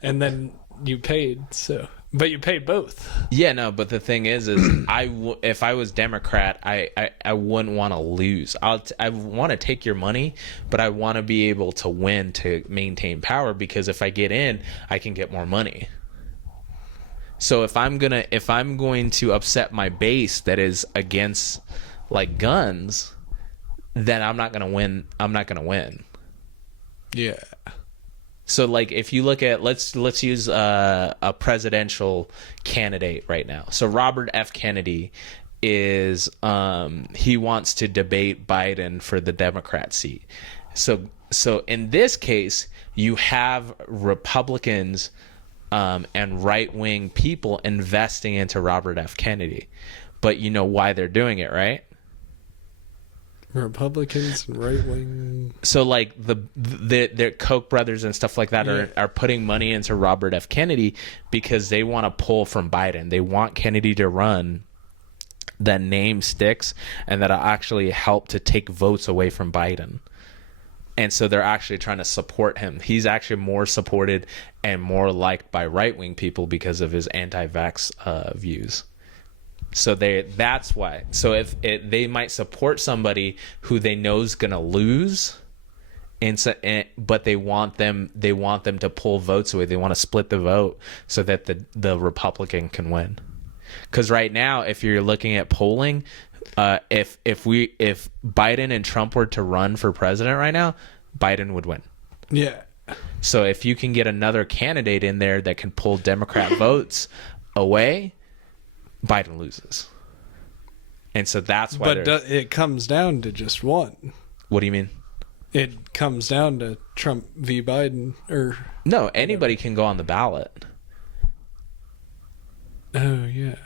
and then you paid. So, but you paid both. Yeah, no. But the thing is if I was Democrat, I wouldn't want to lose. I want to take your money, but I want to be able to win to maintain power, because if I get in, I can get more money. So if I'm going to upset my base that is against like guns, then I'm not gonna win. Yeah. So like if you look at let's use a presidential candidate right now. So Robert F. Kennedy is he wants to debate Biden for the Democrat seat. So in this case, you have Republicans and right-wing people investing into Robert F. Kennedy. But you know why they're doing it, right? Republicans and right-wing. So like the Koch brothers and stuff like that are putting money into Robert F. Kennedy because they want to pull from Biden. They want Kennedy to run, that name sticks, and that'll actually help to take votes away from Biden. And so they're actually trying to support him. He's actually more supported and more liked by right-wing people because of his anti-vax views. So that's why. So if they might support somebody who they know is going to lose, but they want them to pull votes away. They want to split the vote so that the Republican can win. Because right now, if you're looking at polling, if Biden and Trump were to run for president right now, Biden would win. Yeah. So if you can get another candidate in there that can pull Democrat votes away, Biden loses. And so that's why. But it comes down to just one. What do you mean? It comes down to Trump v. Biden, or no, anybody can go on the ballot. Oh yeah.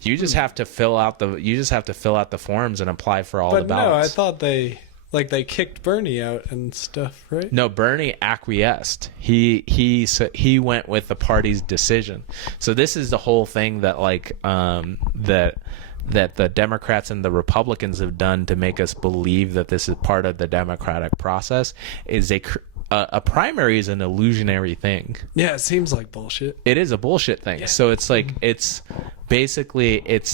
You just have to fill out the forms and apply for all the ballots. But no, I thought they kicked Bernie out and stuff, right? No, Bernie acquiesced. He went with the party's decision. So this is the whole thing that the Democrats and the Republicans have done to make us believe that this is part of the democratic process is a primary is an illusionary thing. Yeah, it seems like bullshit. It is a bullshit thing. Yeah. So it's like it's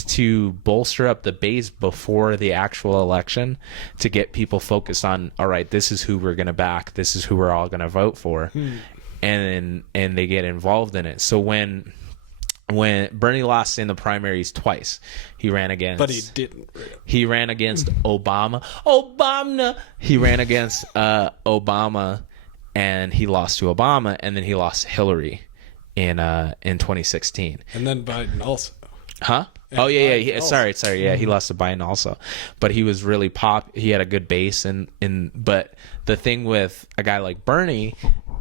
to bolster up the base before the actual election to get people focused on, all right, this is who we're going to back, this is who we're all going to vote for, and they get involved in it. So when Bernie lost in the primaries twice, he ran against, but he didn't. Really. He ran against Obama. He ran against Obama, and he lost to Obama, and then he lost to Hillary in 2016. And then Biden also. Huh? And sorry. Yeah, he lost to Biden also, but he was really he had a good base, but the thing with a guy like Bernie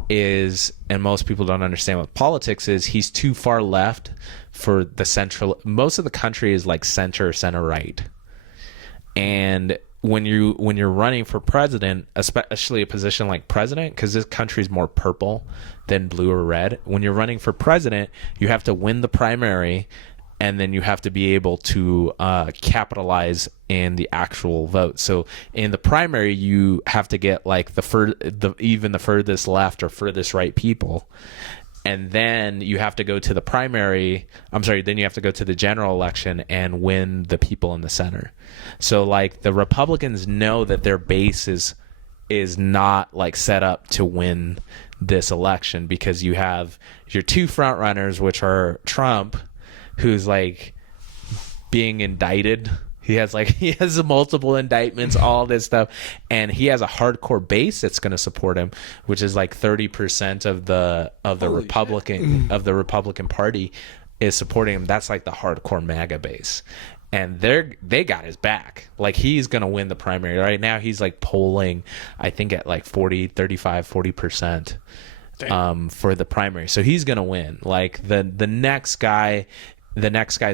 is, and most people don't understand what politics is, he's too far left for the central. Most of the country is like center right, and when you're running for president, especially a position like president, because this country's more purple than blue or red, when you're running for president, you have to win the primary, and then you have to be able to capitalize in the actual vote. So in the primary, you have to get like even the furthest left or furthest right people. And then you have to go to the then you have to go to the general election and win the people in the center. So like the Republicans know that their base is not like set up to win this election, because you have your two front runners, which are Trump, who's like being indicted. He has multiple indictments, all this stuff, and he has a hardcore base that's going to support him, which is like 30% of the Republican Party is supporting him. That's like the hardcore MAGA base, and they got his back. Like he's going to win the primary. Right now he's like polling, I think, at like 40% for the primary. So he's going to win. Like the next guy's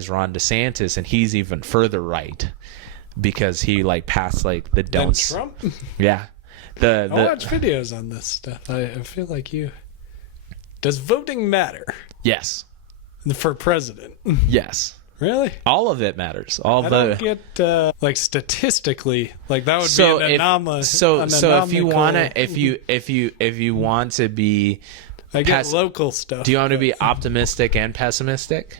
Ron DeSantis, and he's even further right because he like passed like the don'ts. And Trump? Yeah. I watch videos on this stuff. I feel like does voting matter? Yes. For president? Yes. Really? All of it matters. I don't get like statistically, like that would be an anomaly. So if you want to be, I get local stuff. Do you want to be optimistic and pessimistic?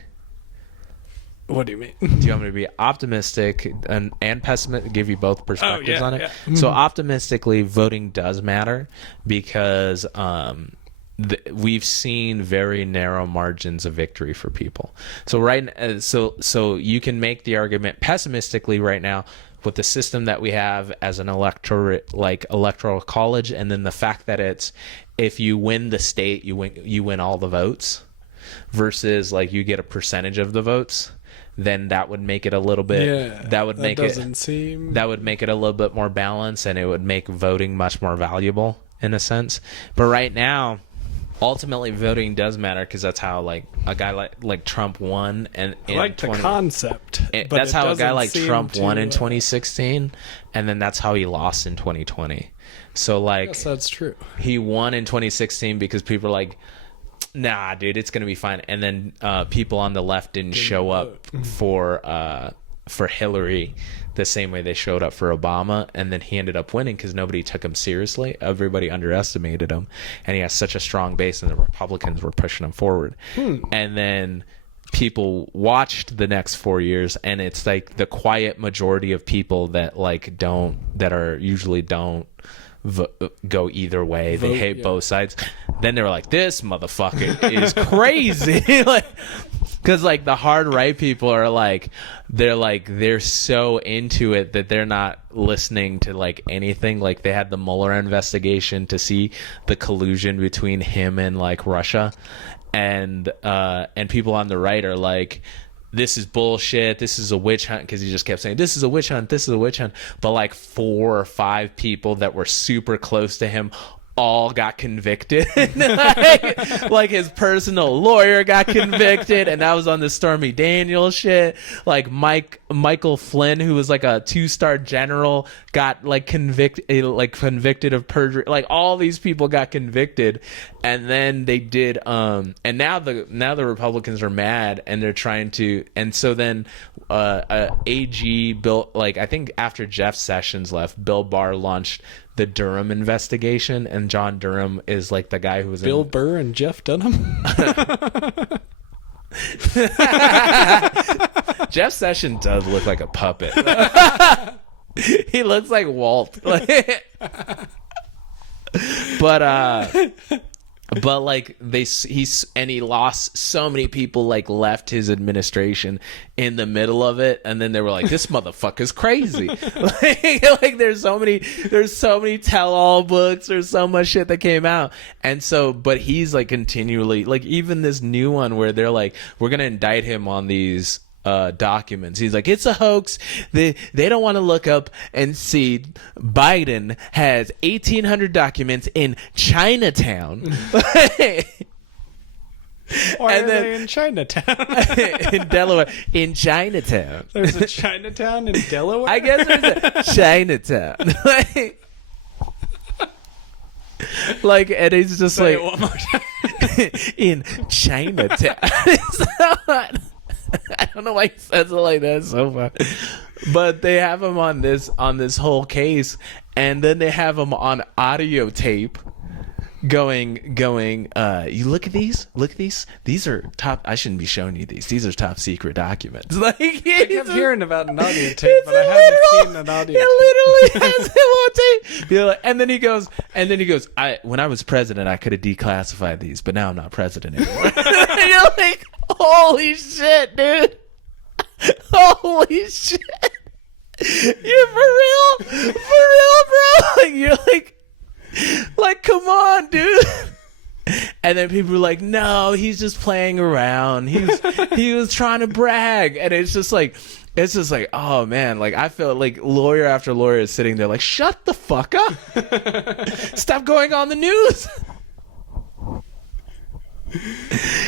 What do you mean? Do you want me to be optimistic and pessimistic? Give you both perspectives on it. Yeah. So optimistically, voting does matter because we've seen very narrow margins of victory for people. So so you can make the argument pessimistically right now with the system that we have as an electoral college, and then the fact that it's, if you win the state, you win all the votes, versus like you get a percentage of the votes. Then that would make it a little bit. That would make it a little bit more balanced, and it would make voting much more valuable in a sense. But right now, ultimately, voting does matter because that's how like a guy like Trump won, and I like the concept. That's how a guy like Trump won in 2016, and then that's how he lost in 2020. So like, yes, that's true. He won in 2016 because people are like, nah, dude, it's gonna be fine. And then people on the left didn't show up for Hillary the same way they showed up for Obama, and then he ended up winning because nobody took him seriously. Everybody underestimated him, and he has such a strong base, and the Republicans were pushing him forward. And then people watched the next 4 years, and it's like the quiet majority of people that usually don't go either way. They hate both sides. Then they were like, this motherfucker is crazy. Like, because like the hard right people are like they're so into it that they're not listening to like anything. Like they had the Mueller investigation to see the collusion between him and like Russia, and people on the right are like, this is bullshit, this is a witch hunt, because he just kept saying, this is a witch hunt, this is a witch hunt. But like 4 or 5 people that were super close to him all got convicted. like his personal lawyer got convicted, and that was on the Stormy Daniels shit. Like Michael Flynn, who was like a 2-star general, got like convicted of perjury. Like all these people got convicted, and then they did and now the Republicans are mad, and they're trying to, and so then AG Bill, like I think after Jeff Sessions left, Bill Barr launched the Durham investigation, and John Durham is like the guy who was Bill Burr and Jeff Dunham. Jeff Sessions does look like a puppet. He looks like Walt. But like he lost so many people, like left his administration in the middle of it, and then they were like, this motherfucker's crazy. like there's so many tell-all books, there's so much shit that came out, and so but he's like continually, like even this new one where they're like, we're gonna indict him on these documents. He's like, it's a hoax. They don't want to look up and see Biden has 1,800 documents in Chinatown. Why are they in Chinatown? In Delaware. In Chinatown. There's a Chinatown in Delaware? I guess there's a Chinatown. Like, and it's just Say like, it one more time. In Chinatown. I don't know why he says it like that. It's so fun. But they have him on this whole case, and then they have him on audio tape going, you look at these are top, I shouldn't be showing you these are top secret documents. Like, I kept hearing about an audio tape, but I haven't seen an audio tape. It literally has him on tape. You're like, and then he goes, when I was president, I could have declassified these, but now I'm not president anymore. And you're like, holy shit, dude. Holy shit. You're for real, bro. Like, you're like, come on, dude. And then people were like, no, he's just playing around. He was trying to brag. And it's just like, oh man, like I feel like lawyer after lawyer is sitting there like, shut the fuck up. Stop going on the news.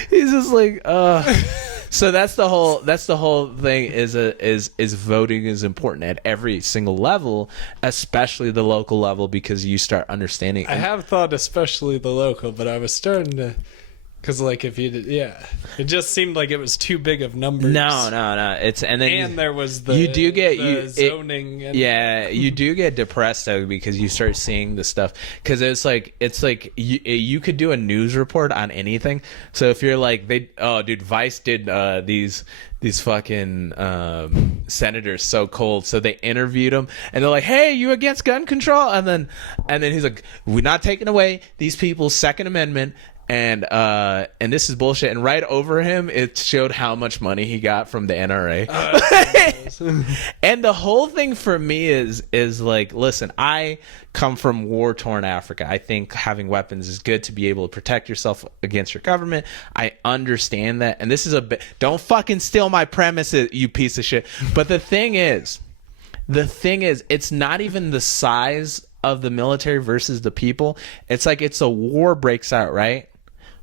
He's just like, so that's the whole thing is voting is important at every single level, especially the local level, because you start understanding. I have thought especially the local, but I was starting to, because like if you did, it just seemed like it was too big of numbers. No. It's and there was the zoning. You do get depressed though, because you start seeing the stuff, because it's like you could do a news report on anything. So if you're like Vice did these fucking senators so cold, so they interviewed him and they're like, hey, you against gun control? And then he's like, we're not taking away these people's Second Amendment. And this is bullshit. And right over him, it showed how much money he got from the NRA. And the whole thing for me is like, listen, I come from war-torn Africa. I think having weapons is good to be able to protect yourself against your government. I understand that. And this is don't fucking steal my premises, you piece of shit. But the thing is, it's not even the size of the military versus the people. It's like, it's a war breaks out, right?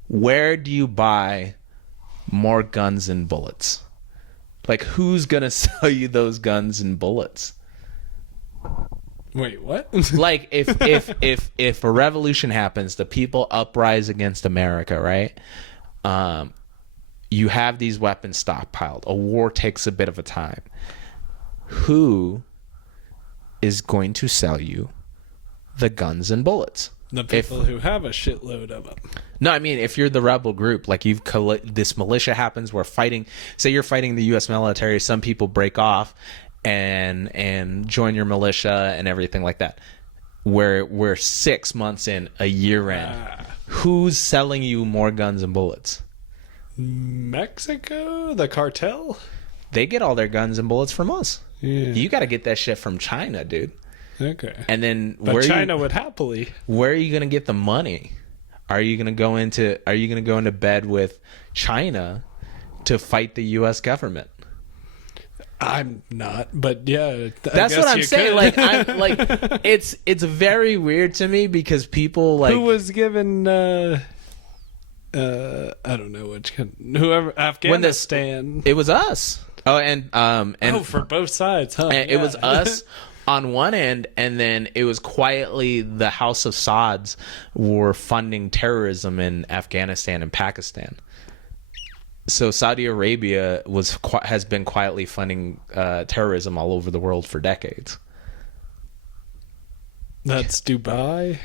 Where do you buy more guns and bullets? Like, who's gonna sell you those guns and bullets? Wait, what? Like, if a revolution happens, the people uprise against America, right? You have these weapons stockpiled. A war takes a bit of a time. Who is going to sell you the guns and bullets? The people who have a shitload of them. No, I mean, if you're the rebel group, like this militia happens, we're fighting, say you're fighting the U.S. military, some people break off and join your militia and everything like that. We're 6 months in, a year in. Who's selling you more guns and bullets? Mexico? The cartel? They get all their guns and bullets from us. Yeah. You got to get that shit from China, dude. Okay. And then but China would happily. Where are you going to get the money? Are you going to go into bed with China to fight the U.S. government? I'm not, but yeah, I That's guess what I'm you saying. could. Like, I'm like, it's very weird to me because people like who was given I don't know which whoever Afghanistan. it was us. Oh, and For both sides, huh? and it was us on one end, and then it was quietly the House of Saud's were funding terrorism in Afghanistan and Pakistan. So Saudi Arabia has been quietly funding terrorism all over the world for decades. That's Dubai.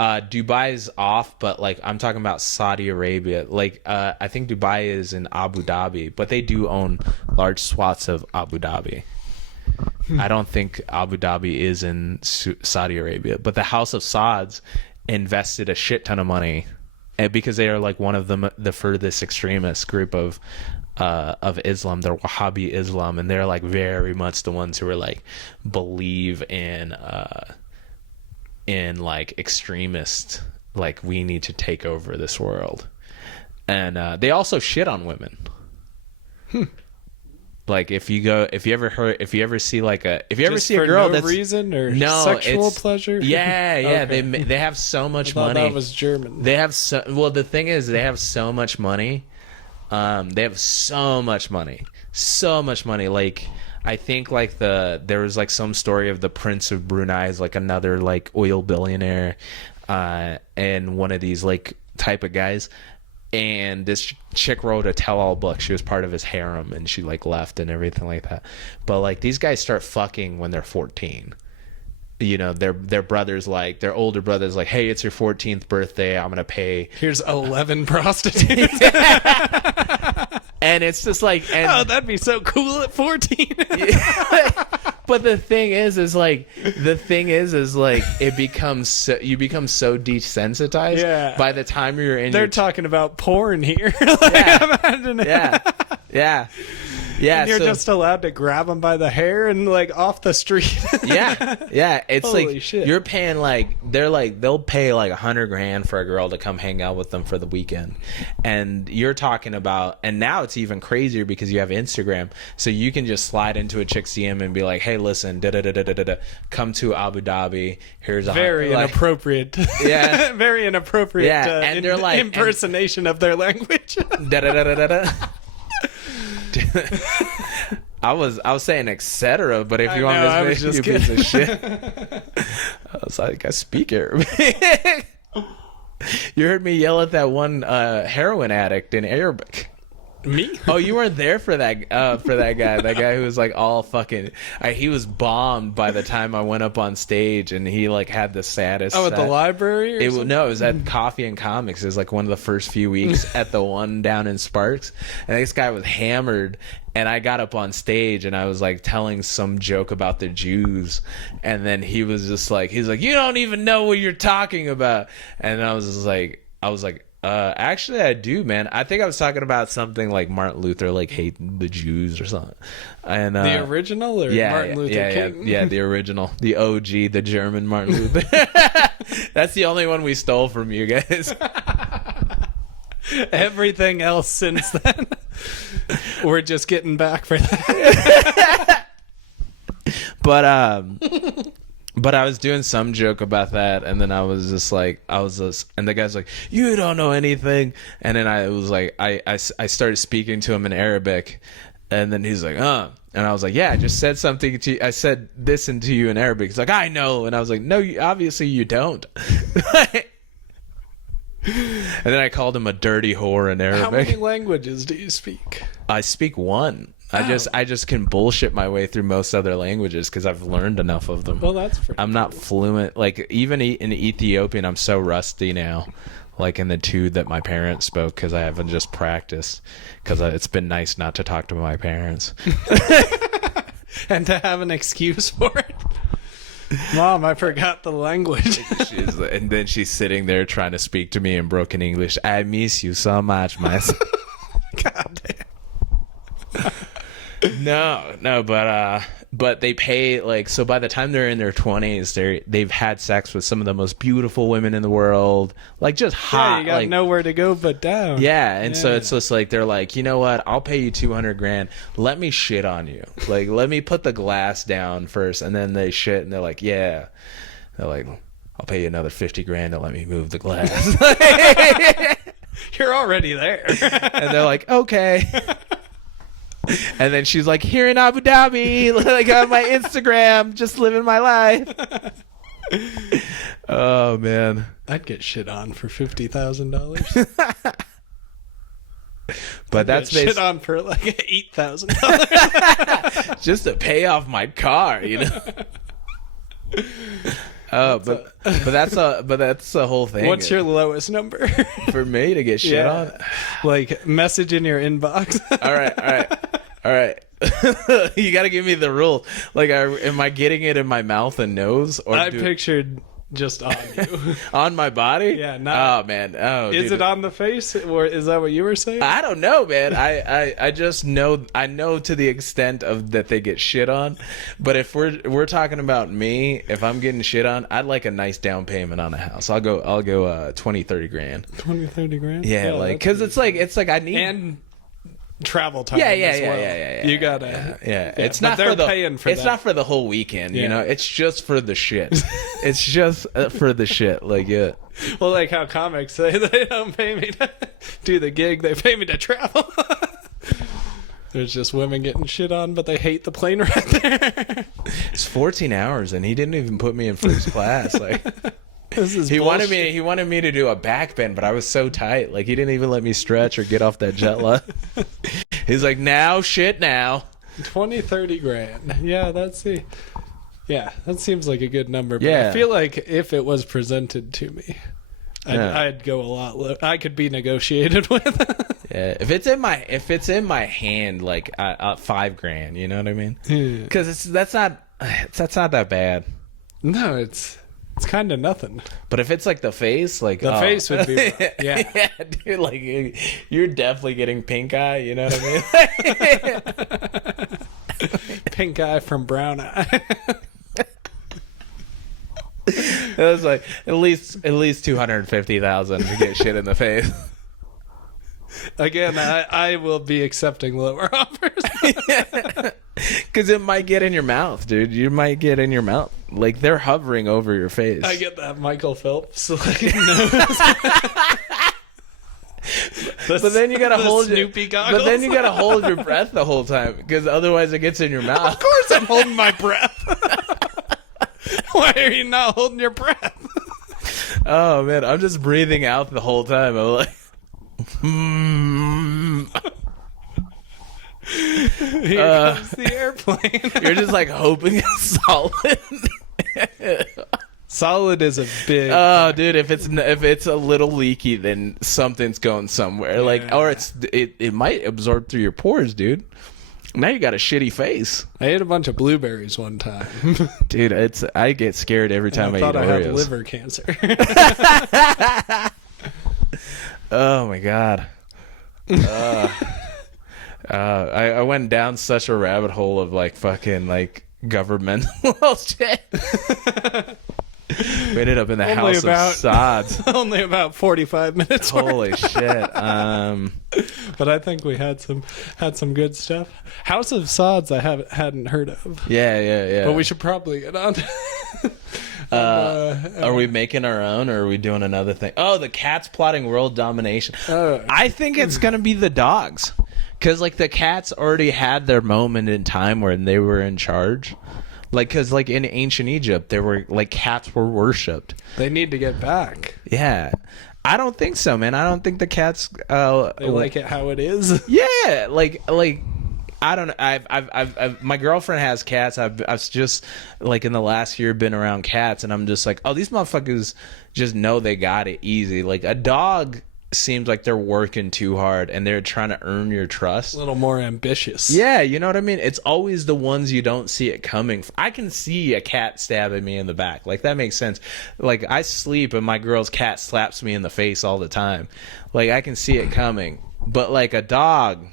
Dubai's off, but like I'm talking about Saudi Arabia. Like I think Dubai is in Abu Dhabi, but they do own large swaths of Abu Dhabi. I don't think Abu Dhabi is in Saudi Arabia, but the House of Saud's invested a shit ton of money, and because they are like one of the furthest extremist group of Islam. They're Wahhabi Islam, and they're like very much the ones who are like believe in like extremist, like we need to take over this world, and they also shit on women. Like if you ever see like a girl no that's reason or no sexual it's, pleasure. yeah Okay. they have so much I thought money. that was German. They have the thing is they have so much money. They have so much money. Like I think like there was like some story of the Prince of Brunei is like another like oil billionaire, and one of these like type of guys. And this chick wrote a tell-all book. She was part of his harem, and she like left and everything like that. But like these guys start fucking when they're 14. You know, their brothers, like their older brothers, like, hey, it's your 14th birthday. I'm gonna pay. Here's 11 prostitutes. And it's just like, Oh, that'd be so cool at 14. but the thing is like it becomes so, you become so desensitized. Yeah. By the time you're in, They're talking about porn here. Like, imagine it. yeah. And you're so- just allowed to grab them by the hair and like off the street. yeah. It's Holy like shit. you're paying like they'll pay like $100,000 for a girl to come hang out with them for the weekend, and you're talking about, and now it's even crazier because you have Instagram, so you can just slide into a chick's DM and be like, hey, listen, come to Abu Dhabi. Here's Very inappropriate. Yeah. Very inappropriate. Yeah, and they're like impersonation of their language. I was saying etc, but if you want I to was make just you a piece of kidding. shit, I was like, I speak Arabic. You heard me yell at that one heroin addict in Arabic. Me? Oh, you weren't there for that guy. That guy who was like all fucking. He was bombed by the time I went up on stage, and he like had the saddest. Oh, at the set. library? It was at Coffee and Comics. It was like one of the first few weeks at the one down in Sparks, and this guy was hammered. And I got up on stage and I was like telling some joke about the Jews, and then he was just like, he's like, you don't even know what you're talking about. And I was just like, actually I do, man. I think I was talking about something like Martin Luther like hating the Jews or something. And The original or Martin Luther King? Yeah, the original, the OG, the German Martin Luther. That's the only one we stole from you guys. Everything else since then, we're just getting back for that. But I was doing some joke about that, and then I was just like, and the guy's like, you don't know anything. And then I was like, I started speaking to him in Arabic, and then he's like, and I was like, yeah, I just said something to you. I said this into you in Arabic. He's like, I know. And I was like, no, obviously you don't. And then I called him a dirty whore in Arabic. How many languages do you speak? I speak one. I just can bullshit my way through most other languages because I've learned enough of them. Well, that's pretty I'm not fluent. Like even in Ethiopian, I'm so rusty now. Like in the two that my parents spoke, because I haven't just practiced. Because it's been nice not to talk to my parents. And to have an excuse for it. Mom, I forgot the language. And then she's sitting there trying to speak to me in broken English. I miss you so much, my son. God damn. No, but they pay like, so by the time they're in their 20s, they've had sex with some of the most beautiful women in the world, like just hot. Yeah, you got like, nowhere to go but down. Yeah, and so it's just like they're like, you know what? I'll pay you $200,000. Let me shit on you. Like, let me put the glass down first, and then they shit, and they're like, yeah. They're like, I'll pay you another $50,000 to let me move the glass. You're already there. And they're like, okay. And then she's like, here in Abu Dhabi, like on my Instagram, just living my life. Oh man, I'd get shit on for $50,000. But that's shit on for like $8,000 just to pay off my car, you know. Oh, but that's the whole thing. What's your lowest number for me to get shit on? Like message in your inbox. All right. You got to give me the rules. Like, am I getting it in my mouth and nose, or I pictured just on you. On my body? Yeah. Not, oh man. Oh. Is it on the face, or is that what you were saying? I don't know, man. I just know. I know to the extent of that they get shit on. But if we're talking about me, if I'm getting shit on, I'd like a nice down payment on a house. I'll go 20-30 grand. 20-30 grand. Yeah, like because it's like I need and travel time. Yeah. You gotta. Yeah. It's not for the. Paying for it's that. not for the whole weekend. You know, it's just for the shit. It's just for the shit. Like Well, like how comics say they don't pay me to do the gig; they pay me to travel. There's just women getting shit on, but they hate the plane ride there. It's 14 hours, and he didn't even put me in first class. Like. This is he wanted me to do a back bend, but I was so tight. Like, he didn't even let me stretch or get off that jet lag. He's like, now. 20-30 grand. Yeah, that seems like a good number. But Yeah. I feel like if it was presented to me, I'd go a lot low. I could be negotiated with. Yeah, if it's in my hand, like $5 grand, you know what I mean? Because that's not that bad. No, it's kind of nothing. But if it's like the face, like the face would be rough. Yeah, dude, like you're definitely getting pink eye. You know what I mean? Pink eye from brown eye. It was like at least 250,000 to get shit in the face. Again, I will be accepting lower offers. Because it might get in your mouth, dude. You might get in your mouth. Like, they're hovering over your face. I get that Michael Phelps like nose. But then you gotta hold Snoopy goggles. But then you gotta hold your breath the whole time, because otherwise it gets in your mouth. Of course, I'm holding my breath. Why are you not holding your breath? Oh man, I'm just breathing out the whole time. I'm like, Here comes the airplane. You're just like hoping it's solid. Solid is a big. Oh, dude, if it's a little leaky, then something's going somewhere. Like, or it might absorb through your pores, dude. Now you got a shitty face. I ate a bunch of blueberries one time. Dude, I get scared every time I eat thought I Oreos. had liver cancer. Oh my god. I went down such a rabbit hole of like fucking like governmental shit. We ended up in the house of sods. Only about 45 minutes. Holy shit. But I think we had some good stuff. House of Sods I hadn't heard of. Yeah. But we should probably get on. Are we making our own, or are we doing another thing? Oh, the cats plotting world domination. I think it's gonna be the dogs, because like the cats already had their moment in time where they were in charge. Like, because like in ancient Egypt, there were like cats were worshipped. They need to get back. Yeah. I don't think so, man. I don't think the cats they like it how it is. Yeah, like I don't know. I've my girlfriend has cats. I've just like in the last year been around cats, and I'm just like, oh, these motherfuckers just know they got it easy. Like a dog seems like they're working too hard and they're trying to earn your trust. A little more ambitious. Yeah, you know what I mean? It's always the ones you don't see it coming. I can see a cat stabbing me in the back. Like, that makes sense. Like, I sleep and my girl's cat slaps me in the face all the time. Like, I can see it coming. But like a dog,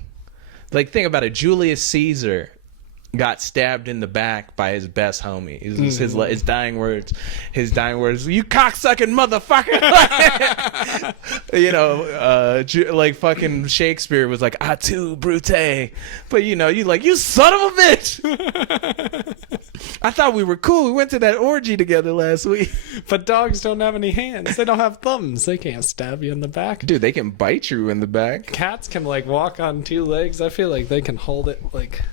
like think about it. Julius Caesar, got stabbed in the back by his best homie. His dying words. His dying words. You cocksucking motherfucker. Like fucking Shakespeare was like, "Ah, tu brute." But you like, you son of a bitch. I thought we were cool. We went to that orgy together last week. But dogs don't have any hands. They don't have thumbs. They can't stab you in the back. Dude, they can bite you in the back. Cats can like walk on two legs. I feel like they can hold it like.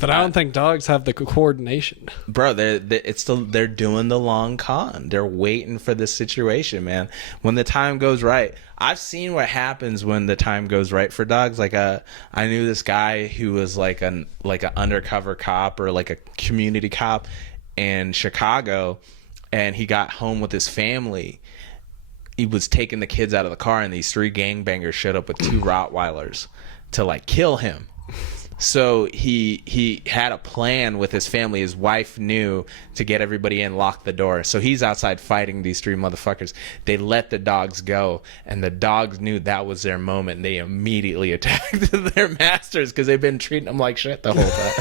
But I don't think dogs have the coordination. Bro, they're doing the long con. They're waiting for this situation, man. When the time goes right. I've seen what happens when the time goes right for dogs. Like I knew this guy who was like an undercover cop or like a community cop in Chicago, and he got home with his family. He was taking the kids out of the car, and these 3 gangbangers showed up with 2 Rottweilers to like kill him. So he had a plan with his family. His wife knew to get everybody in, lock the door. So he's outside fighting these 3 motherfuckers. They let the dogs go, and the dogs knew that was their moment. They immediately attacked their masters because they've been treating them like shit the whole time.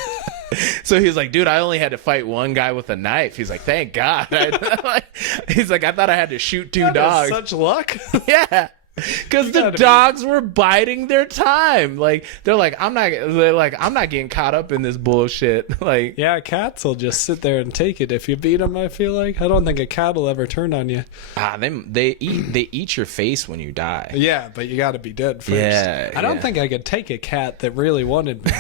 So he's like, dude, I only had to fight one guy with a knife. He's like, thank God. He's like, I thought I had to shoot 2 dogs. Such luck. Yeah. Because the dogs were biding their time. Like they're like, I'm not getting caught up in this bullshit. Like, yeah, cats will just sit there and take it if you beat them. I feel like I don't think a cat will ever turn on you. They eat your face when you die. Yeah, but you got to be dead first. Yeah, I don't think I could take a cat that really wanted me.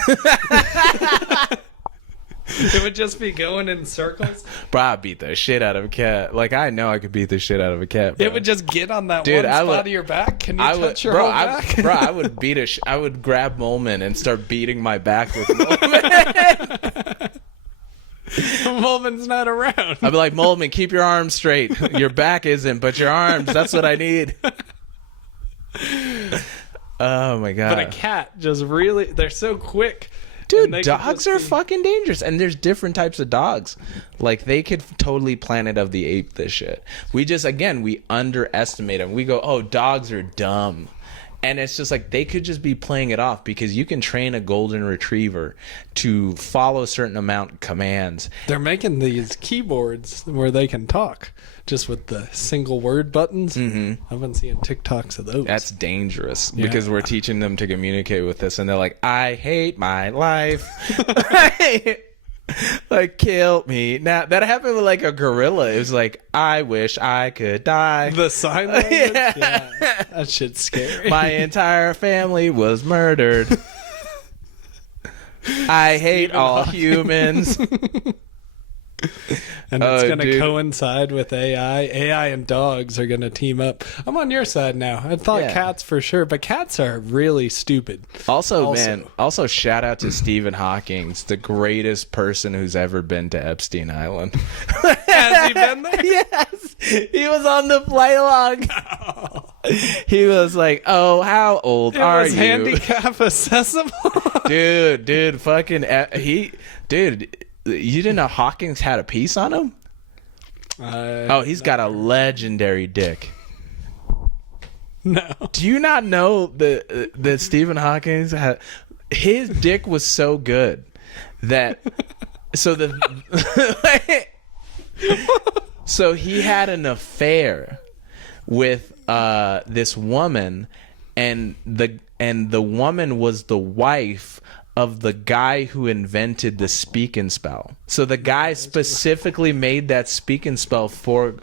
It would just be going in circles. Bro, I'd beat the shit out of a cat. Like, I know I could beat the shit out of a cat, bro. It would just get on that one spot of your back. Can you touch your whole back? Bro, I would I would grab Molman and start beating my back with Molman. Molman's not around. I'd be like, Molman, keep your arms straight. Your back isn't, but your arms, that's what I need. Oh, my God. But a cat just really, they're so quick. Dude, dogs are fucking dangerous. And there's different types of dogs. Like, they could totally Planet of the Apes this shit. We underestimate them. We go, oh, dogs are dumb. And it's just like, they could just be playing it off because you can train a golden retriever to follow a certain amount of commands. They're making these keyboards where they can talk just with the single word buttons. Mm-hmm. I've been seeing TikToks of those. That's dangerous because we're teaching them to communicate with this, and they're like, I hate my life. Like, kill me. Now, that happened with like a gorilla. It was like, I wish I could die. The sign language? Yeah. That shit's scary. My entire family was murdered. I hate all humans. And it's going to coincide with AI. AI and dogs are going to team up. I'm on your side now. I thought cats for sure, but cats are really stupid. Also, shout out to Stephen Hawking, the greatest person who's ever been to Epstein Island. Has he been there? Yes. He was on the flight log. Oh. He was like, oh, how old are you? Handicap accessible? Dude, you didn't know Hawkins had a piece on him? He's got a legendary dick. No. Do you not know that Stephen Hawking his dick was so good that so he had an affair with this woman, and the woman was the wife of the guy who invented the speak and spell. So the guy specifically made that speak and spell for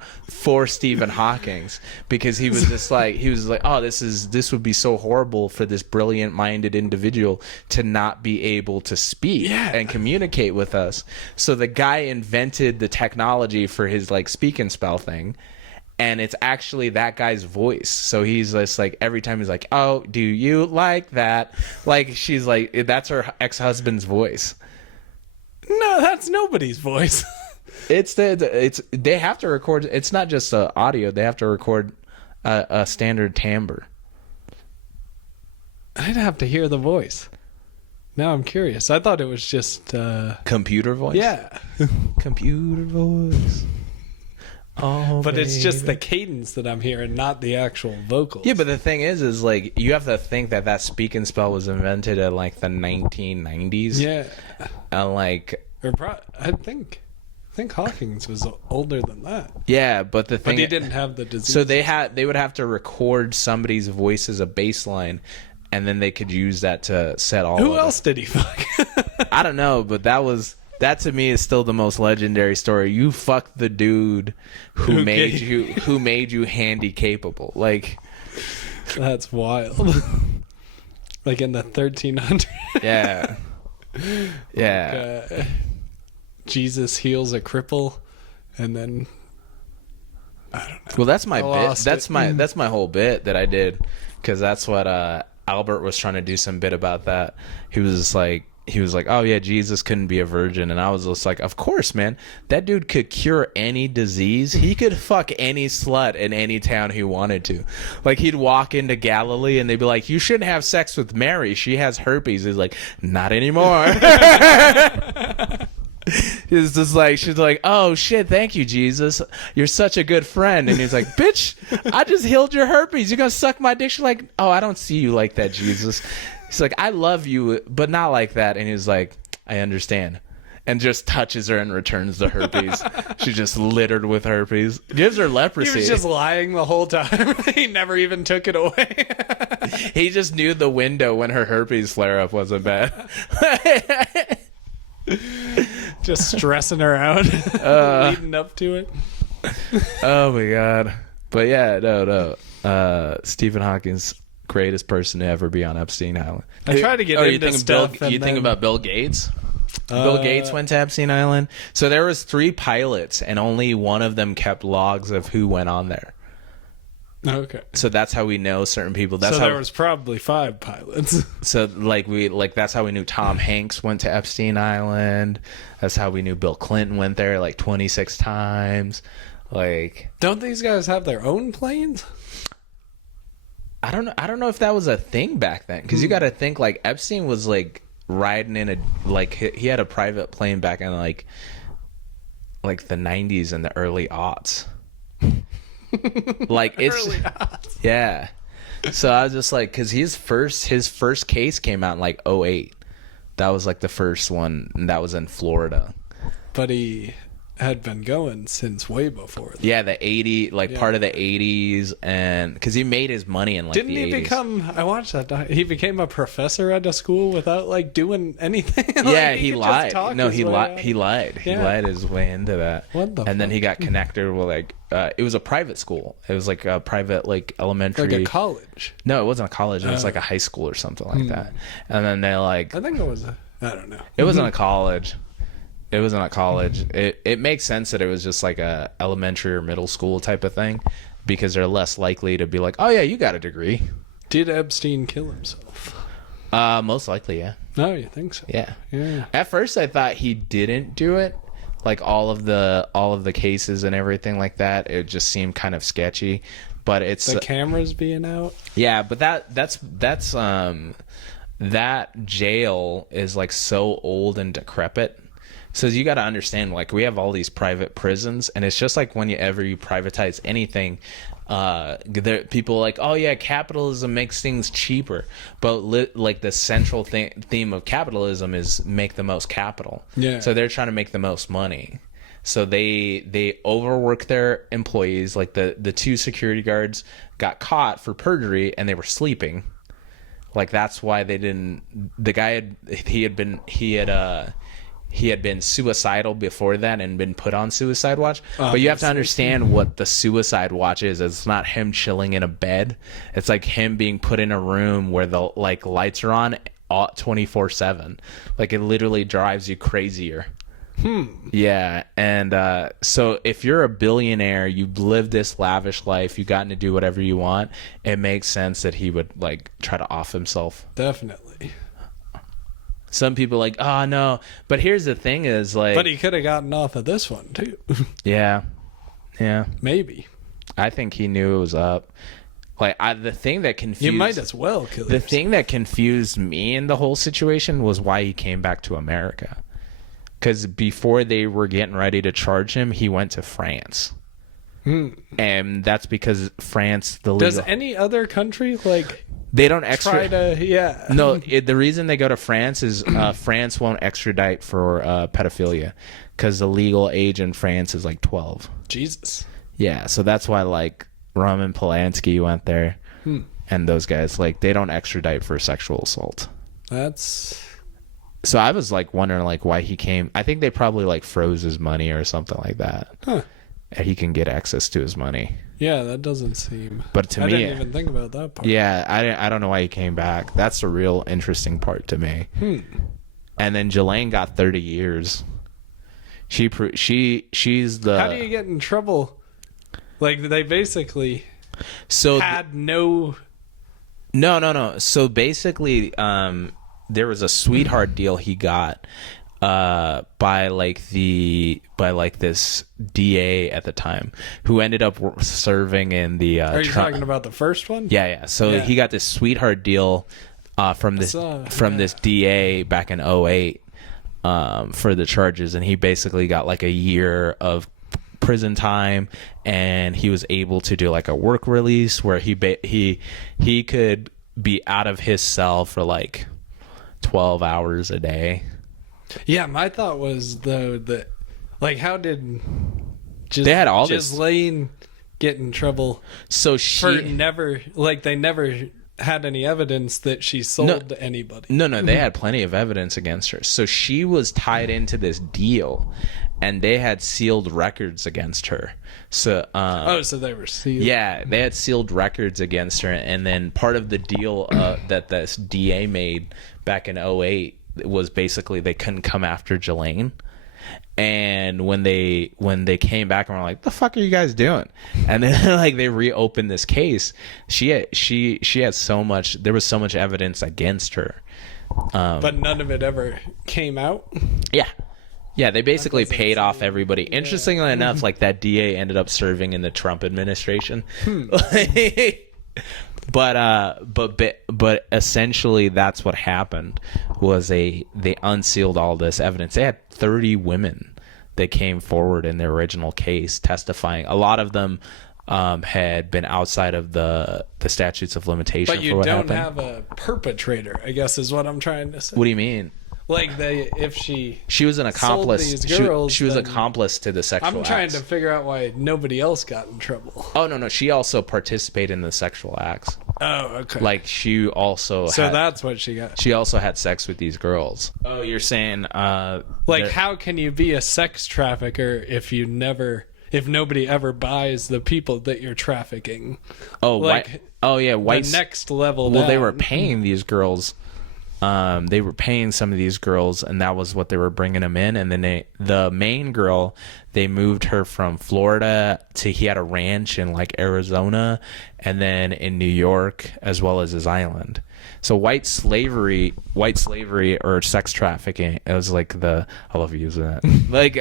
Stephen Hawking because he was just like, oh, this would be so horrible for this brilliant minded individual to not be able to speak and communicate with us. So the guy invented the technology for his like speak and spell thing. And it's actually that guy's voice. So he's just like, every time he's like, oh, do you like that? Like, she's like, that's her ex-husband's voice. No, that's nobody's voice. They have to record. It's not just audio. They have to record a standard timbre. I'd have to hear the voice. Now I'm curious. I thought it was just... computer voice? Yeah. Computer voice. Oh, but it's just the cadence that I'm hearing, not the actual vocals. Yeah, but the thing is like you have to think that speak and spell was invented in like the 1990s. Yeah, And like, I think Hawkins was older than that. yeah, but the thing, But he didn't have the disease. so they would have to record somebody's voice as a bass line, and then they could use that to set all. Who else did he fuck? I don't know, but that to me is still the most legendary story. You fucked the dude who made you handy capable. Like, that's wild. Like in the 1300s. yeah, yeah. Like, Jesus heals a cripple, and then I don't know. Well, that's my bit. Lost That's it. that's my whole bit that I did, because that's what Albert was trying to do some bit about that. He was like, oh yeah, Jesus couldn't be a virgin, and I was just like, of course, man. That dude could cure any disease. He could fuck any slut in any town he wanted to. Like, he'd walk into Galilee, and they'd be like, you shouldn't have sex with Mary. She has herpes. He's like, not anymore. It's just like, she's like, oh shit, thank you, Jesus, you're such a good friend. And he's like, bitch, I just healed your herpes, you're gonna suck my dick? She's like, oh, I don't see you like that, Jesus. He's like, I love you, but not like that. And he's like, I understand. And just touches her and returns the herpes. She's just littered with herpes. Gives her leprosy. He was just lying the whole time. He never even took it away. He just knew the window when her herpes flare up wasn't bad. Just stressing her out, leading up to it. Oh my god. But yeah, no. Stephen Hawking's greatest person to ever be on Epstein Island. I try to get into stuff. You think about Bill Gates? Bill Gates went to Epstein Island. So there was 3 pilots, and only one of them kept logs of who went on there. Okay. So that's how we know certain people. That's So how there was probably 5 pilots. So that's how we knew Tom Hanks went to Epstein Island. That's how we knew Bill Clinton went there like 26 times. Like, Don't these guys have their own planes? I don't know if that was a thing back then, because you got to think like Epstein was like riding in he had a private plane back in like the 90s and the early aughts. Like, it's Early odds. yeah. So I was just like, because his first case came out in like 2008. That was like the first one, and that was in Florida. But he had been going since way before that. Yeah, the 80, part of the 80s, and because he made his money in like Didn't the he 80s. become? I watched that. He became a professor at a school without like doing anything. Like, Yeah, he could just lied. talk No, his he way lied. out. He lied. He Yeah. lied his way into that. What the And then fuck? he got connected with like it was a private school. It was like a private like elementary. Like a college. No, it wasn't a college. It was like a high school or something like that. And then they like I think it was a. I don't know. it wasn't a college. It wasn't a college. It makes sense that it was just like a elementary or middle school type of thing, because they're less likely to be like, oh yeah, you got a degree. Did Epstein kill himself? Most likely, yeah. No, you think so? Yeah. Yeah. At first I thought he didn't do it. Like all of the cases and everything like that, it just seemed kind of sketchy. But it's The cameras being out. yeah, but that's that jail is like so old and decrepit. So you got to understand, like, we have all these private prisons, and it's just like whenever you privatize anything, people are like, oh yeah, capitalism makes things cheaper, but like the central theme of capitalism is make the most capital. Yeah. So they're trying to make the most money. So they overwork their employees. Like the 2 security guards got caught for perjury, and they were sleeping. Like, that's why they didn't. The guy he had been suicidal before that and been put on suicide watch. But you have to understand what the suicide watch is. It's not him chilling in a bed. It's like him being put in a room where the like lights are on 24/7. Like, it literally drives you crazier. Yeah. And so if you're a billionaire, you've lived this lavish life, you've gotten to do whatever you want, it makes sense that he would like try to off himself. Definitely. Some people are like, oh no, but here's the thing is like, But he could have gotten off of this one too. yeah, Maybe. I think he knew it was up. Like, the thing that confused You might as well kill the yourself. thing that confused me in the whole situation was why he came back to America. Because before they were getting ready to charge him, he went to France. And that's because France, Does any other country they don't try to? No, the reason they go to France is France won't extradite for pedophilia because the legal age in France is like 12. Jesus. Yeah, so that's why Roman Polanski went there, and those guys they don't extradite for sexual assault. That's. So I was wondering why he came. I think they probably froze his money or something like that. Huh. And he can get access to his money. Yeah, that doesn't seem. But to I me, didn't even think about that part. Yeah, I don't know why he came back. That's the real interesting part to me. And then Jelaine got 30 years. She's the. How do you get in trouble? They basically had no. No. So basically, there was a sweetheart deal he got by this DA at the time who ended up serving in the Are you talking about the first one? Yeah. So he got this sweetheart deal from this DA back in 2008 for the charges, and he basically got a year of prison time, and he was able to do a work release where he could be out of his cell for 12 hours a day. Yeah, my thought was though that how did they had all Ghislaine get in trouble? So for never they never had any evidence that she sold to anybody. No, they had plenty of evidence against her. So she was tied into this deal, and they had sealed records against her. So so they were sealed. Yeah, they had sealed records against her, and then part of the deal that this DA made back in 2008 was basically they couldn't come after Jelaine. And when they came back and were like, "The fuck are you guys doing?" And then they reopened this case, she had so much. There was so much evidence against her, but none of it ever came out. Yeah. They basically paid off everybody. Interestingly enough, that DA ended up serving in the Trump administration. But essentially that's what happened was they unsealed all this evidence. They had 30 women that came forward in their original case testifying. A lot of them had been outside of the statutes of limitation. But you don't have a perpetrator, I guess is what I'm trying to say. What do you mean? If she was an accomplice. These girls, she was accomplice to the sexual I'm trying acts. to figure out why nobody else got in trouble. Oh no, she also participated in the sexual acts. Oh, okay. She also that's what she got. She also had sex with these girls. Oh, you're saying how can you be a sex trafficker if nobody ever buys the people that you're trafficking? Oh, white. The next level. Well, down. they were paying these girls. They were paying some of these girls, and that was what they were bringing them in. And then the main girl, they moved her from Florida he had a ranch in Arizona, and then in New York, as well as his island. So white slavery or sex trafficking, it was I love using that.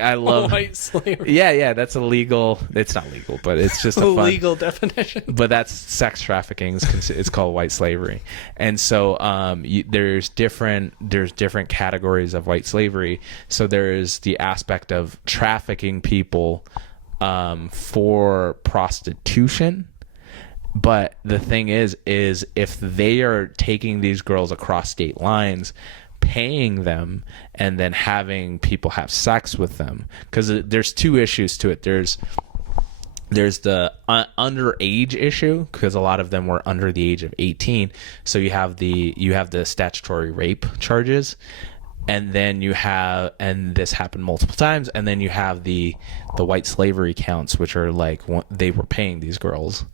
I love white slavery. Yeah, that's illegal. It's not legal, but it's just a legal definition. But that's sex trafficking. It's called white slavery. And so there's different categories of white slavery. So there's the aspect of trafficking people for prostitution. But the thing is if they are taking these girls across state lines, paying them, and then having people have sex with them, because there's two issues to it. There's the underage issue, because a lot of them were under the age of 18. So you have the statutory rape charges, and then and this happened multiple times, and then you have the white slavery counts, which are they were paying these girls.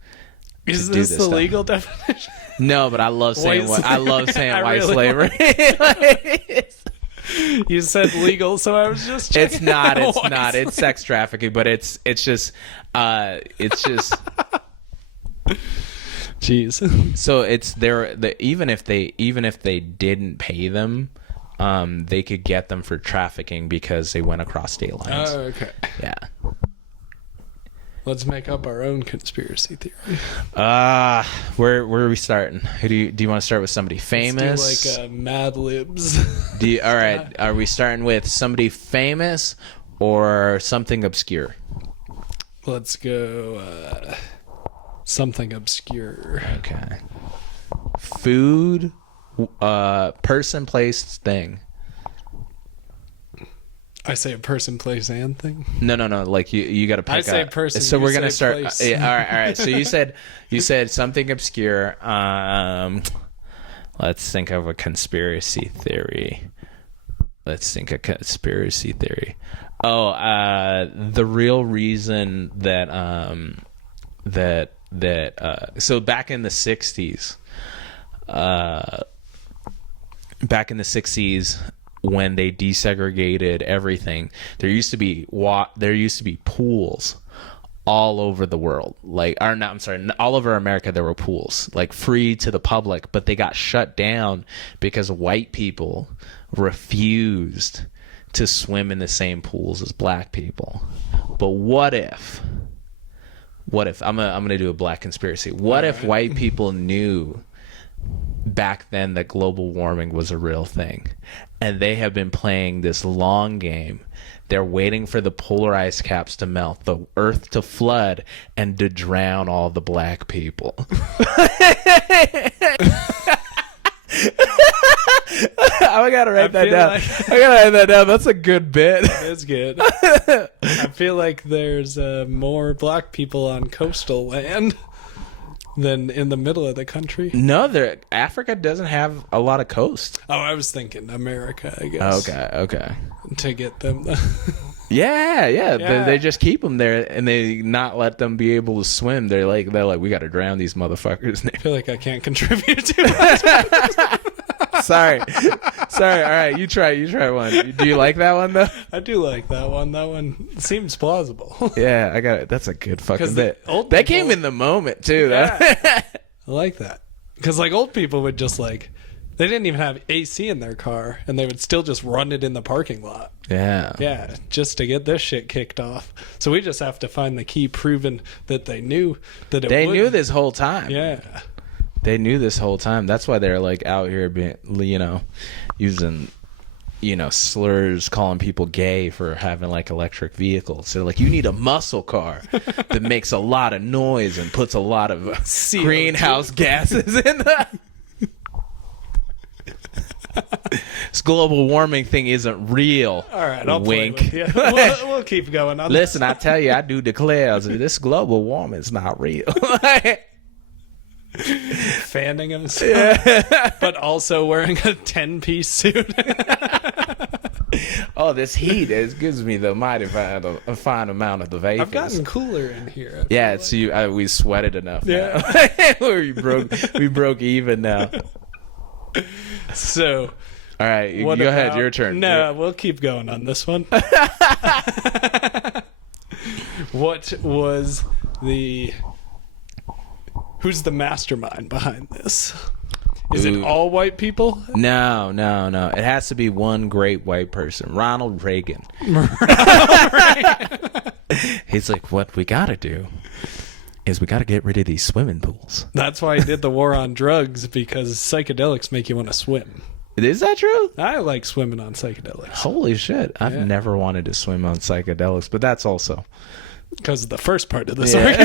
Is this the legal definition? No, but I love saying white slavery. You said legal, so I was just checking. It's not. It's sex trafficking, but it's just Jeez. So it's even if they didn't pay them, they could get them for trafficking because they went across state lines. Oh, okay. Yeah. Let's make up our own conspiracy theory. Where are we starting? Do you want to start with somebody famous? Let's do Mad Libs. All right. Are we starting with somebody famous or something obscure? Let's go something obscure. Okay. Food, person, place, thing. I say a person, place, and thing. No. Like you got to pick. I say person. So we're gonna start. Place. Yeah, all right. So you said something obscure. Let's think of a conspiracy theory. Oh, the real reason that so back in the 60s, when they desegregated everything, there used to be pools all over the world. All over America there were pools, like free to the public, but they got shut down because white people refused to swim in the same pools as black people. But what if I'm gonna do a black conspiracy. What if white people knew back then that global warming was a real thing, and they have been playing this long game? They're waiting for the polar ice caps to melt, the earth to flood, and to drown all the black people. I gotta write that down. That's a good bit. That's good. I feel like there's more black people on coastal land than in the middle of the country. No, Africa doesn't have a lot of coast. Oh, I was thinking America, I guess. Okay. To get them. Yeah. They just keep them there, and they not let them be able to swim. They're like, we got to drown these motherfuckers. I feel like I can't contribute too much. Sorry. All right, you try one. Do you like that one though? I do like that one. That one seems plausible. Yeah, I got it. That's a good fucking bit. That came in the moment too. Yeah. I like that, because like old people would just like, they didn't even have AC in their car, and they would still just run it in the parking lot. Yeah, just to get this shit kicked off. So we just have to find the key proving that they knew that it They would. knew this whole time. Yeah. They knew this whole time. That's why they're like out here being, using, slurs, calling people gay for having like electric vehicles. They're like, you need a muscle car that makes a lot of noise and puts a lot of greenhouse gases in the... This global warming thing isn't real. All right, I'll wink. play with you. We'll keep going on. Listen, I tell you, I do declare this global warming is not real. Fanning himself, but also wearing a 10-piece suit. Oh, this heat gives me the mighty fine amount of the vapors. I've gotten cooler in here. Yeah, it's you. We sweated enough. Yeah, now. we broke even now. So, all right, go ahead. Your turn. No, we'll keep going on this one. What was who's the mastermind behind this? Is it all white people? No. It has to be one great white person. Ronald Reagan. He's like, what we got to do is we got to get rid of these swimming pools. That's why he did the war on drugs, because psychedelics make you want to swim. Is that true? I like swimming on psychedelics. Holy shit. I've never wanted to swim on psychedelics, but that's also because of the first part of the story.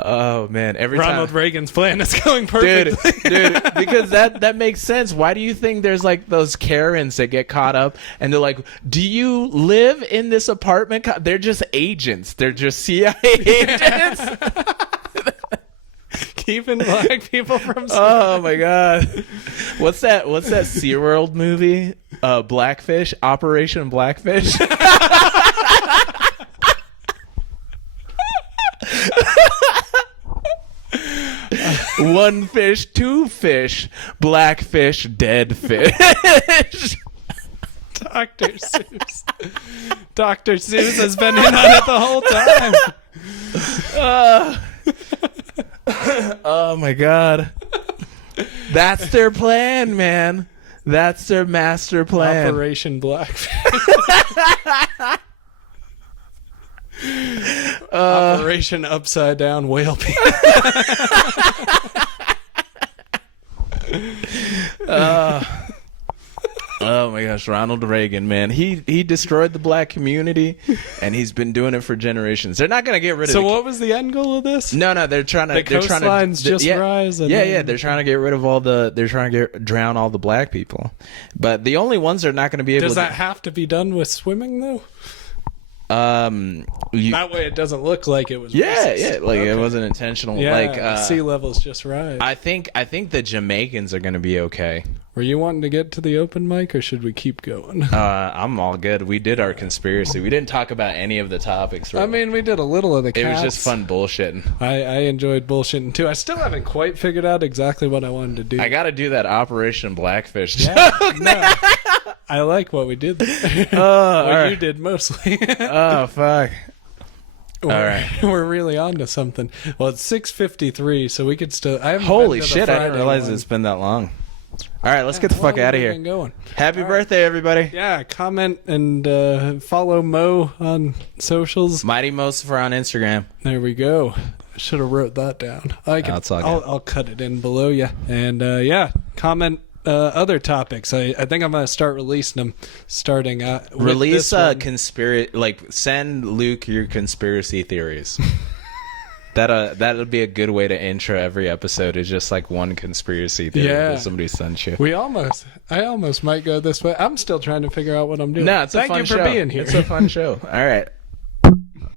Oh man, Ronald Reagan's plan is going perfectly. Dude, because that makes sense. Why do you think there's like those Karens that get caught up and they're like, do you live in this apartment? They're just agents. They're just CIA agents. Keeping black people from Oh my god. What's that SeaWorld movie? Blackfish? Operation Blackfish? One fish, two fish, blackfish, dead fish. Dr. Seuss has been in on it the whole time. Oh my god. That's their plan, man. That's their master plan. Operation Blackfish. Operation Upside Down Whale People. Oh my my gosh, Ronald Reagan, man. He destroyed the black community, and he's been doing it for generations. They're not going to get rid of So what was the end goal of this? No, they're trying to... The coastlines just rise? And they're trying to get rid of all the... They're trying to drown all the black people. But the only ones they're not going to be able to... Does that have to be done with swimming, though? That way it doesn't look like it was racist. It wasn't intentional. Sea levels just rise. I think the Jamaicans are going to be okay. Were you wanting to get to the open mic, or should we keep going? I'm all good. We did our conspiracy. We didn't talk about any of the topics. Really. I mean, we did a little of the cats. It was just fun bullshitting. I enjoyed bullshitting too. I still haven't quite figured out exactly what I wanted to do. I got to do that Operation Blackfish joke. No. I like what we did there. You did mostly. Oh, fuck. All right. We're really on to something. Well, it's 6:53, so we could still... Holy shit, I didn't realize it's been that long. All right, let's get the fuck out of here. Happy birthday, everybody. Yeah, comment and follow Mo on socials. Mighty Mosifer on Instagram. There we go. I should have wrote that down. I'll cut it in below you. And comment other topics. I think I'm going to start releasing them starting release conspiracy, send Luke your conspiracy theories. That'll be a good way to intro every episode, is just like one conspiracy theory that somebody sent you. I almost might go this way. I'm still trying to figure out what I'm doing. No, it's a fun show. Thank you for being here. It's a fun show. All right.